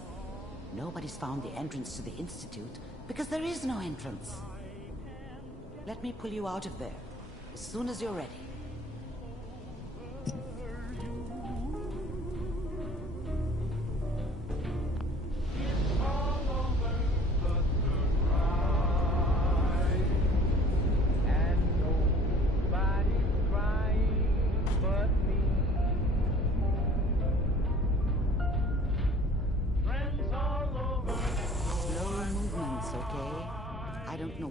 Nobody's found the entrance to the Institute because there is no entrance. Let me pull you out of there as soon as you're ready.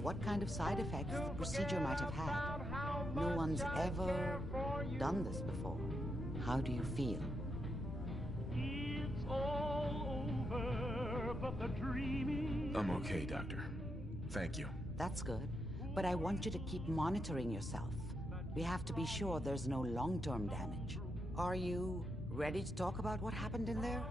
What kind of side effects the procedure might have had. No one's ever done this before. How do you feel? It's all over, but the dreaming. I'm okay, Doctor. Thank you. That's good. But I want you to keep monitoring yourself. We have to be sure there's no long-term damage. Are you Ready to talk about what happened in there?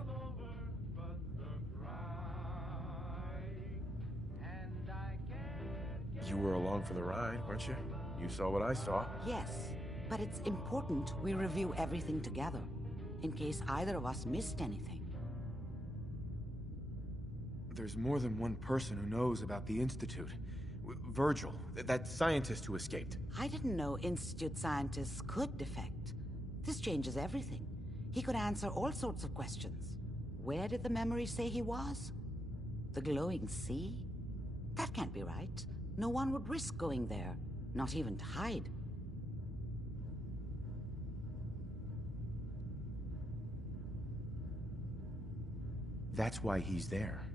You were along for the ride, weren't you? You saw what I saw. Yes, but it's important we review everything together, in case either of us missed anything. There's more than one person who knows about the Institute. Virgil, that scientist who escaped. I didn't know Institute scientists could defect. This changes everything. He could answer all sorts of questions. Where did the memory say he was? The glowing sea? That can't be right. No one would risk going there, not even to hide. That's why he's there.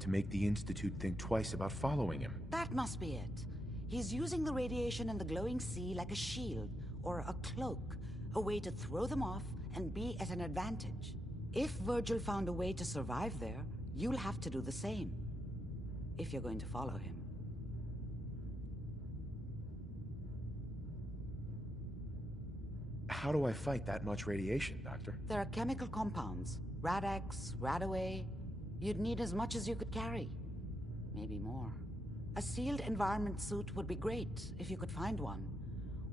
To make the Institute think twice about following him. That must be it. He's using the radiation in the glowing sea like a shield, or a cloak, a way to throw them off and be at an advantage. If Virgil found a way to survive there, you'll have to do the same. If you're going to follow him. How do I fight that much radiation, Doctor? There are chemical compounds. Rad-X, Radaway. You'd need as much as you could carry. Maybe more. A sealed environment suit would be great, if you could find one.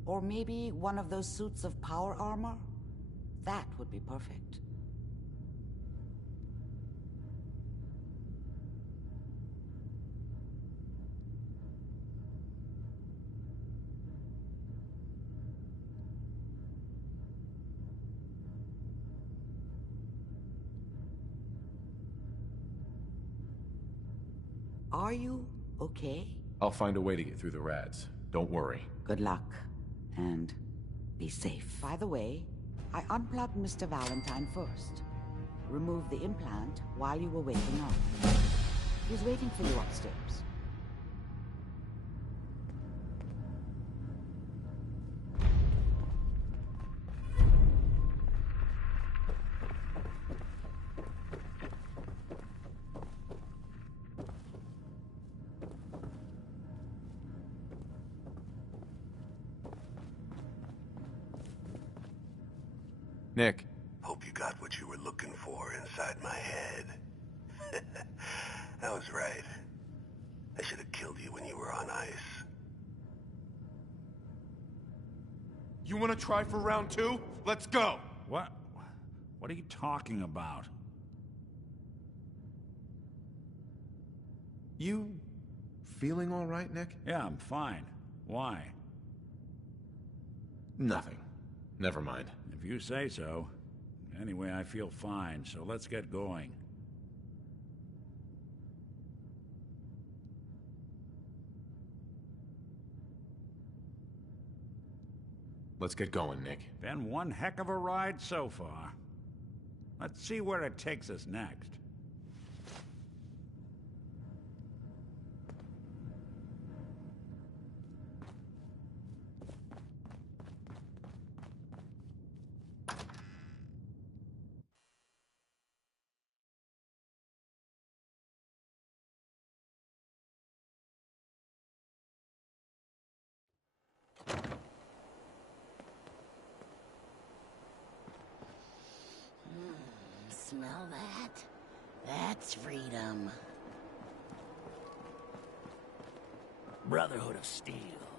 Or maybe one of those suits of power armor? That would be perfect. Are you okay? I'll find a way to get through the rads. Don't worry. Good luck. And be safe. By the way, I unplugged Mr. Valentine first. Removed the implant while you were waking up. He's waiting for you upstairs. Nick. Hope you got what you were looking for inside my head. I was right. I should have killed you when you were on ice. You want to try for round 2? Let's go! What are you talking about? You feeling all right, Nick? Yeah, I'm fine. Why? Nothing. Never mind. If you say so. Anyway, I feel fine, so let's get going. Let's get going, Nick. Been one heck of a ride so far. Let's see where it takes us next. Smell that? That's freedom. Brotherhood of Steel.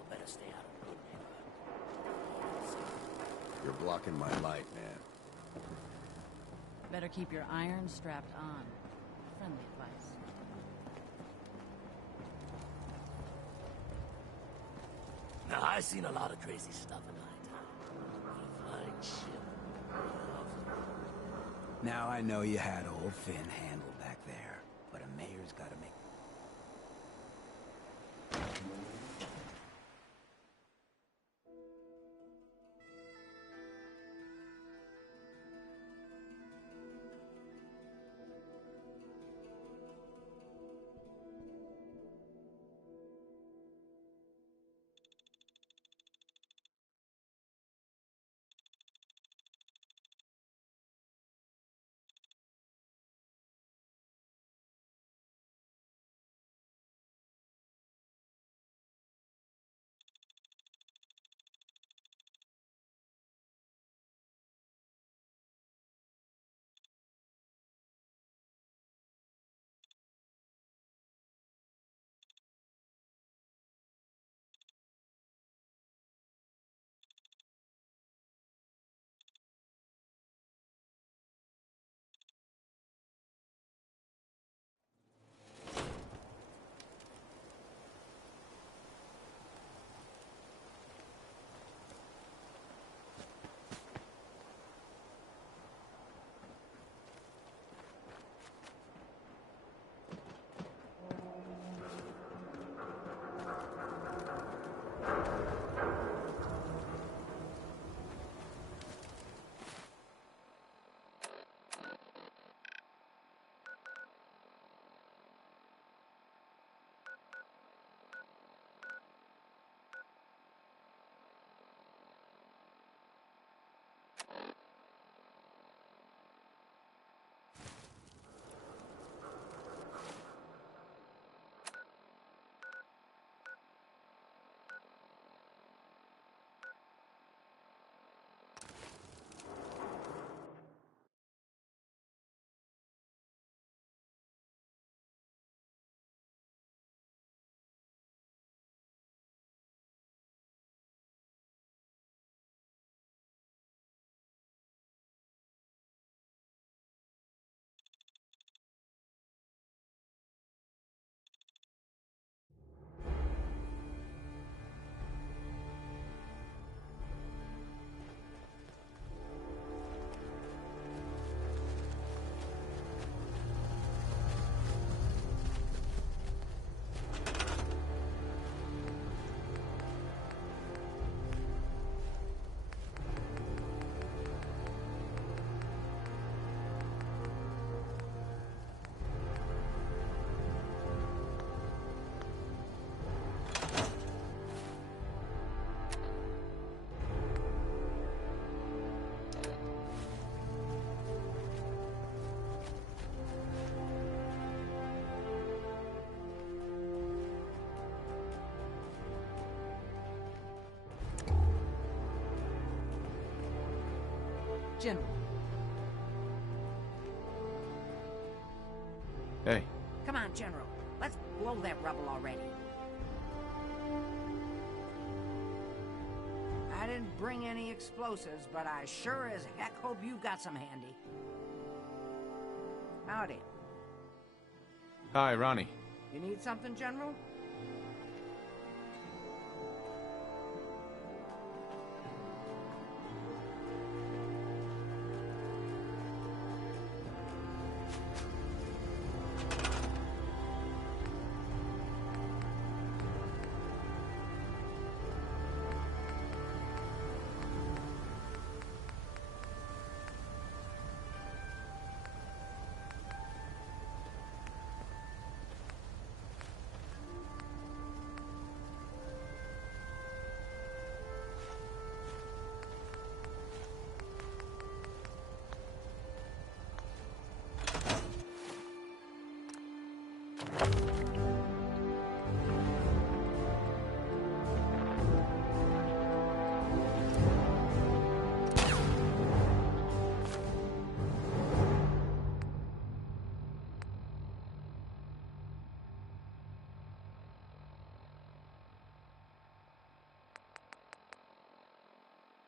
Better stay out of good neighborhood. You're blocking my light, man. Better keep your iron strapped on. Friendly advice. Now, I seen a lot of crazy stuff in my time. A flying ship. Now I know you had old Finn handled back there, but a mayor's gotta make General. Hey. Come on, General. Let's blow that rubble already. I didn't bring any explosives, but I sure as heck hope you got some handy. Howdy. Hi, Ronnie. You need something, General?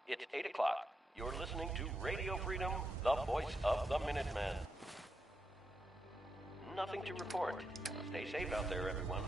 It's 8 o'clock. You're listening to Radio Freedom, the voice of the Minutemen. Nothing to report. Stay safe out there, everyone.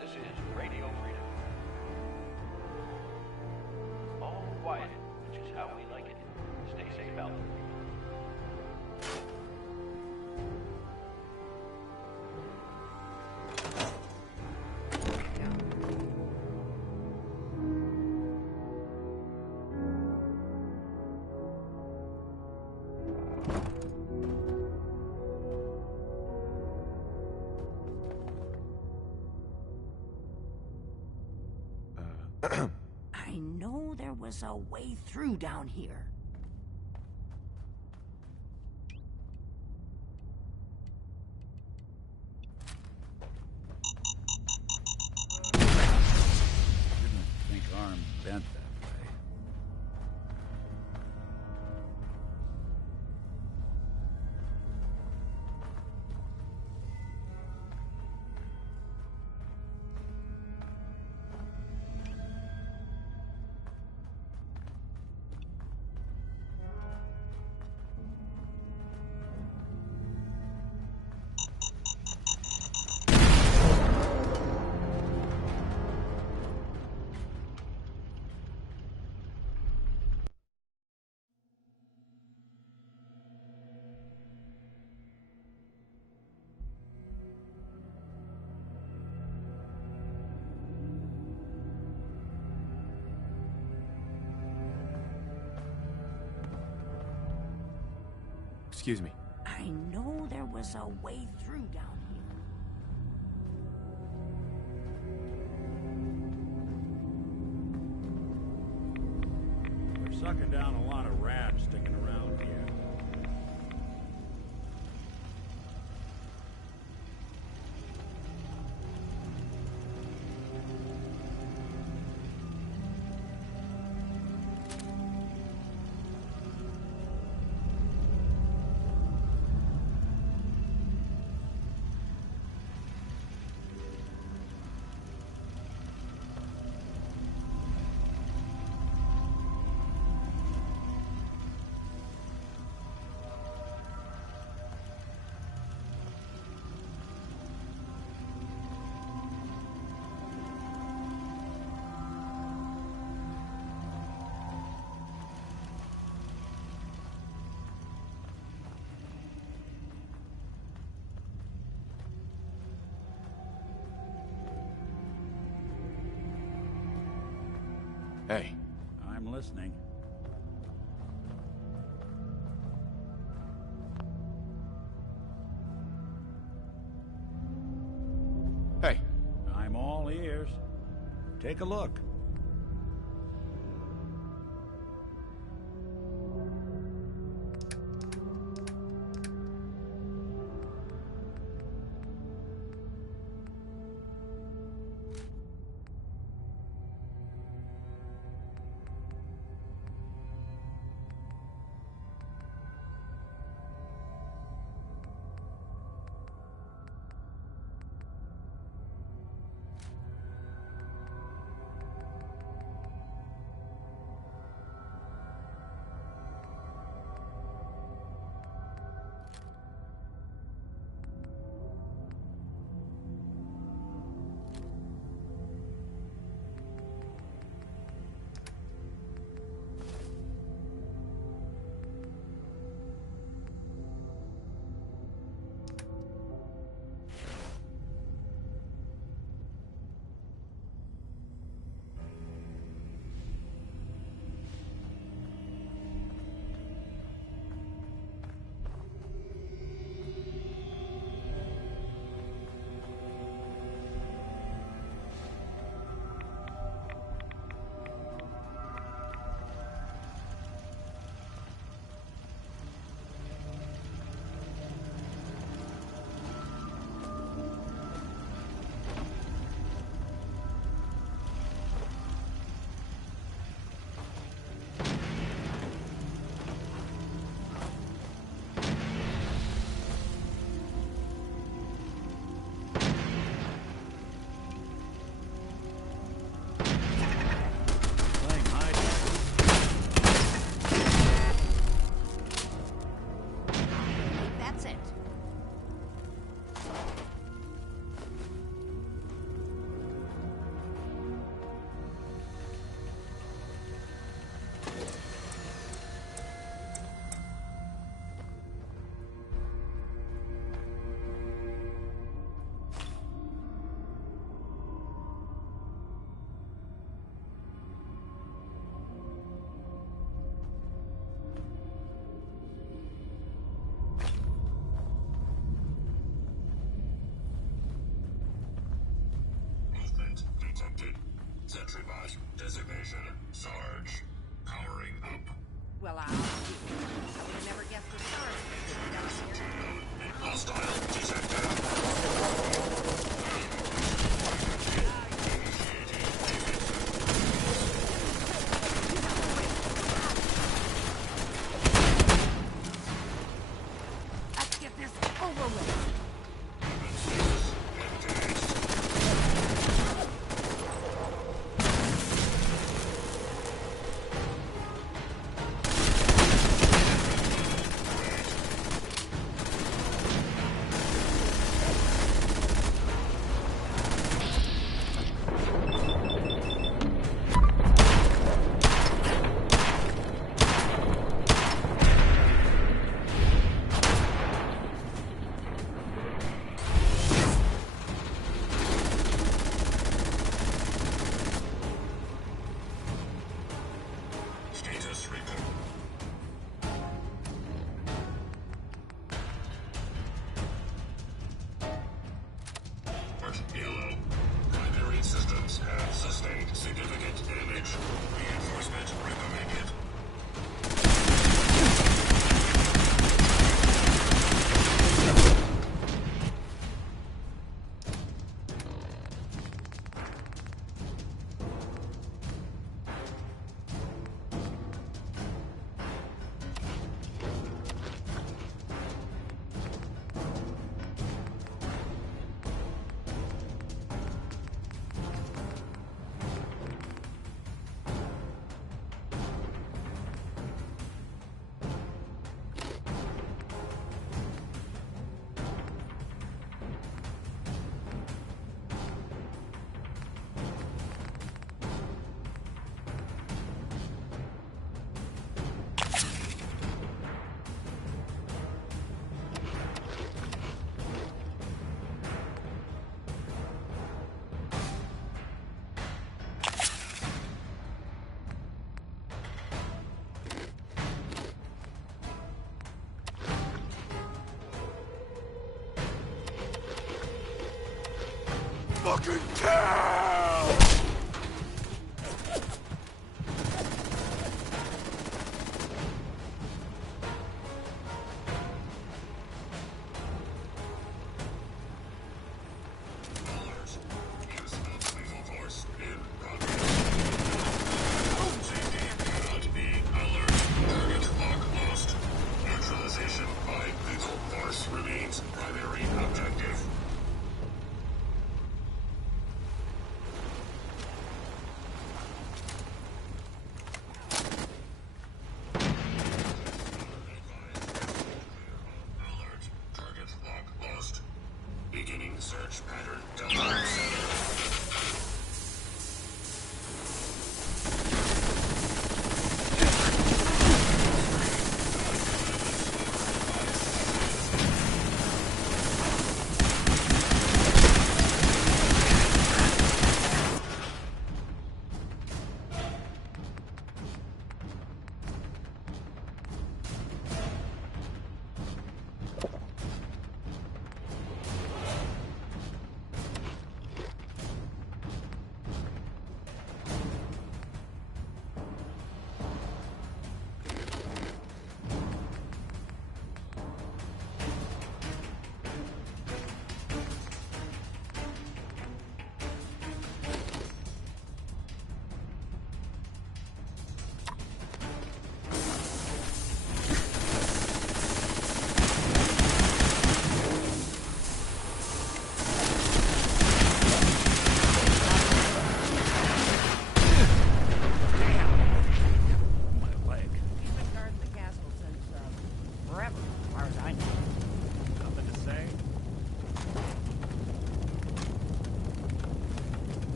This is Radio Freedom. All quiet, which is how we like it. Stay safe out there. I know there was a way through down here. Didn't think arms bent that way. Excuse me. I know there was a way through down here. We're sucking down a lot of rats sticking around here. Hey. I'm listening. Hey. I'm all ears. Take a look. That's it. Movement detected. Sentry bot designation Sarge. Powering up. Well, I would have never guessed the stars would be down here. Hostile detected. Let's get this over with. fucking kill! Neutralization by lethal force remains primary objective. Alert. Target lock lost. Beginning search pattern Delta Center.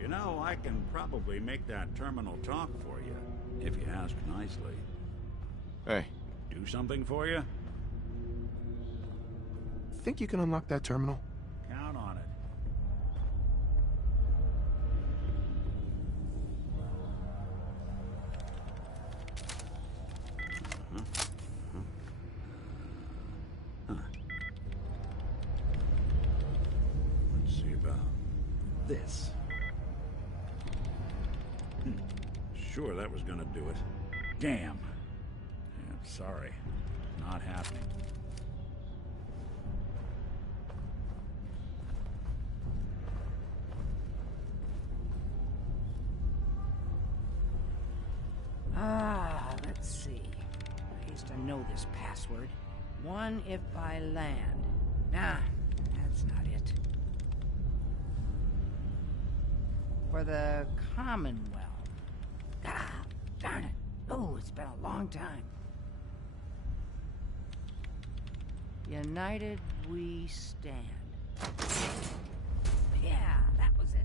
You know, I can probably make that terminal talk for you, if you ask nicely. Hey. Do something for you? Think you can unlock that terminal? Count on it. Let's see about this. Sure, that was gonna do it. Damn. Yeah, sorry. Not happening. Let's see. I used to know this password. One if by land. Nah, that's not it. For the Commonwealth. Ah, darn it. Oh, it's been a long time. United we stand. Yeah, that was it.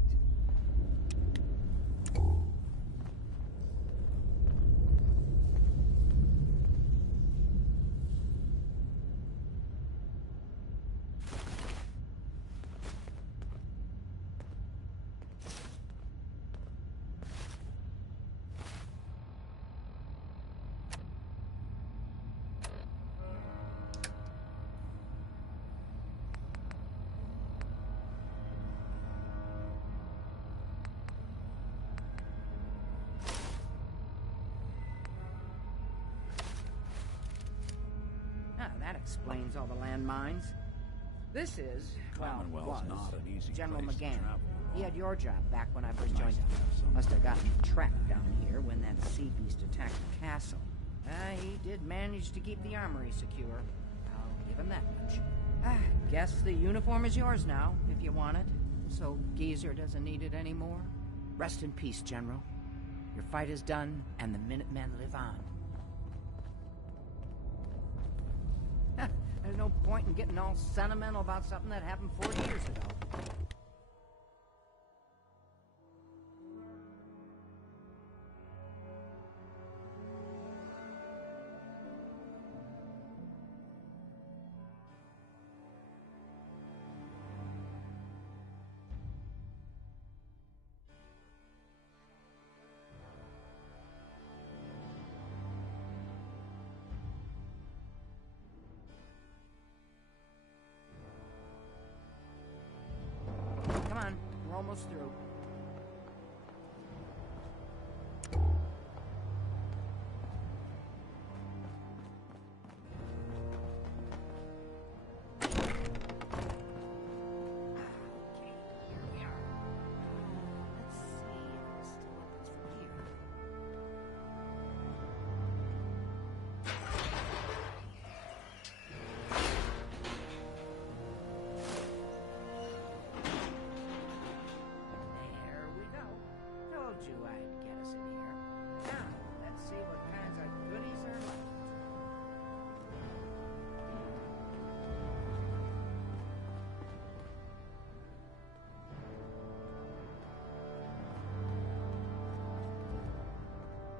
That explains all the landmines. This is, Commonwealth's was not an easy General place to McGann. travel He had your job back when I first Nice joined to him. have some- Must have gotten trapped down here when that sea beast attacked the castle. He did manage to keep the armory secure. I'll give him that much. Guess the uniform is yours now, if you want it. So Geezer doesn't need it anymore. Rest in peace, General. Your fight is done, and the Minutemen live on. There's no point in getting all sentimental about something that happened 40 years ago. We're almost through.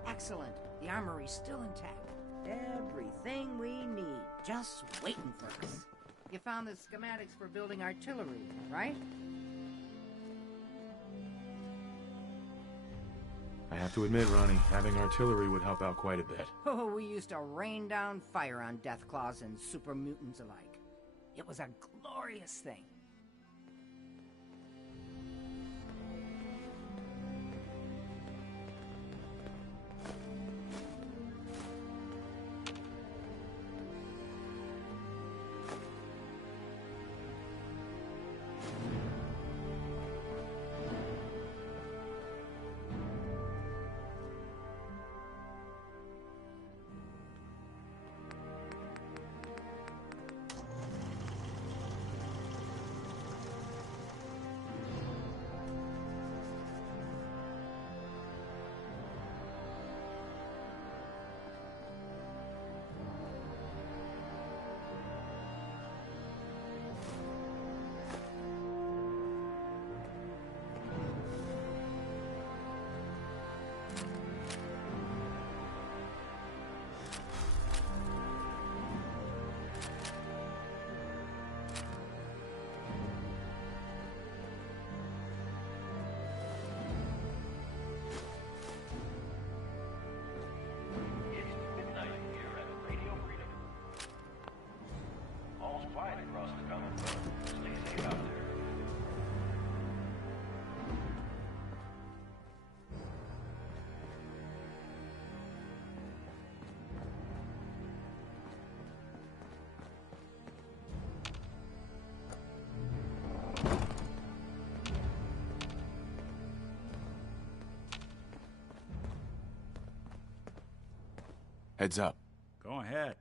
Excellent. The armory's still intact. Everything we need, just waiting for us. You found the schematics for building artillery, right? I have to admit, Ronnie, having artillery would help out quite a bit. Oh, we used to rain down fire on Deathclaws and super mutants alike. It was a glorious thing. Heads up. Go ahead.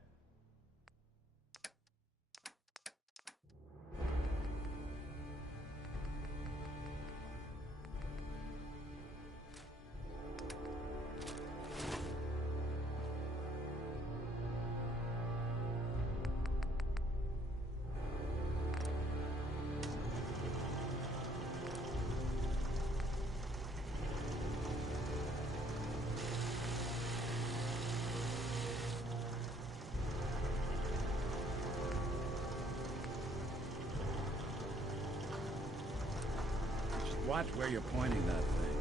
Watch where you're pointing that thing.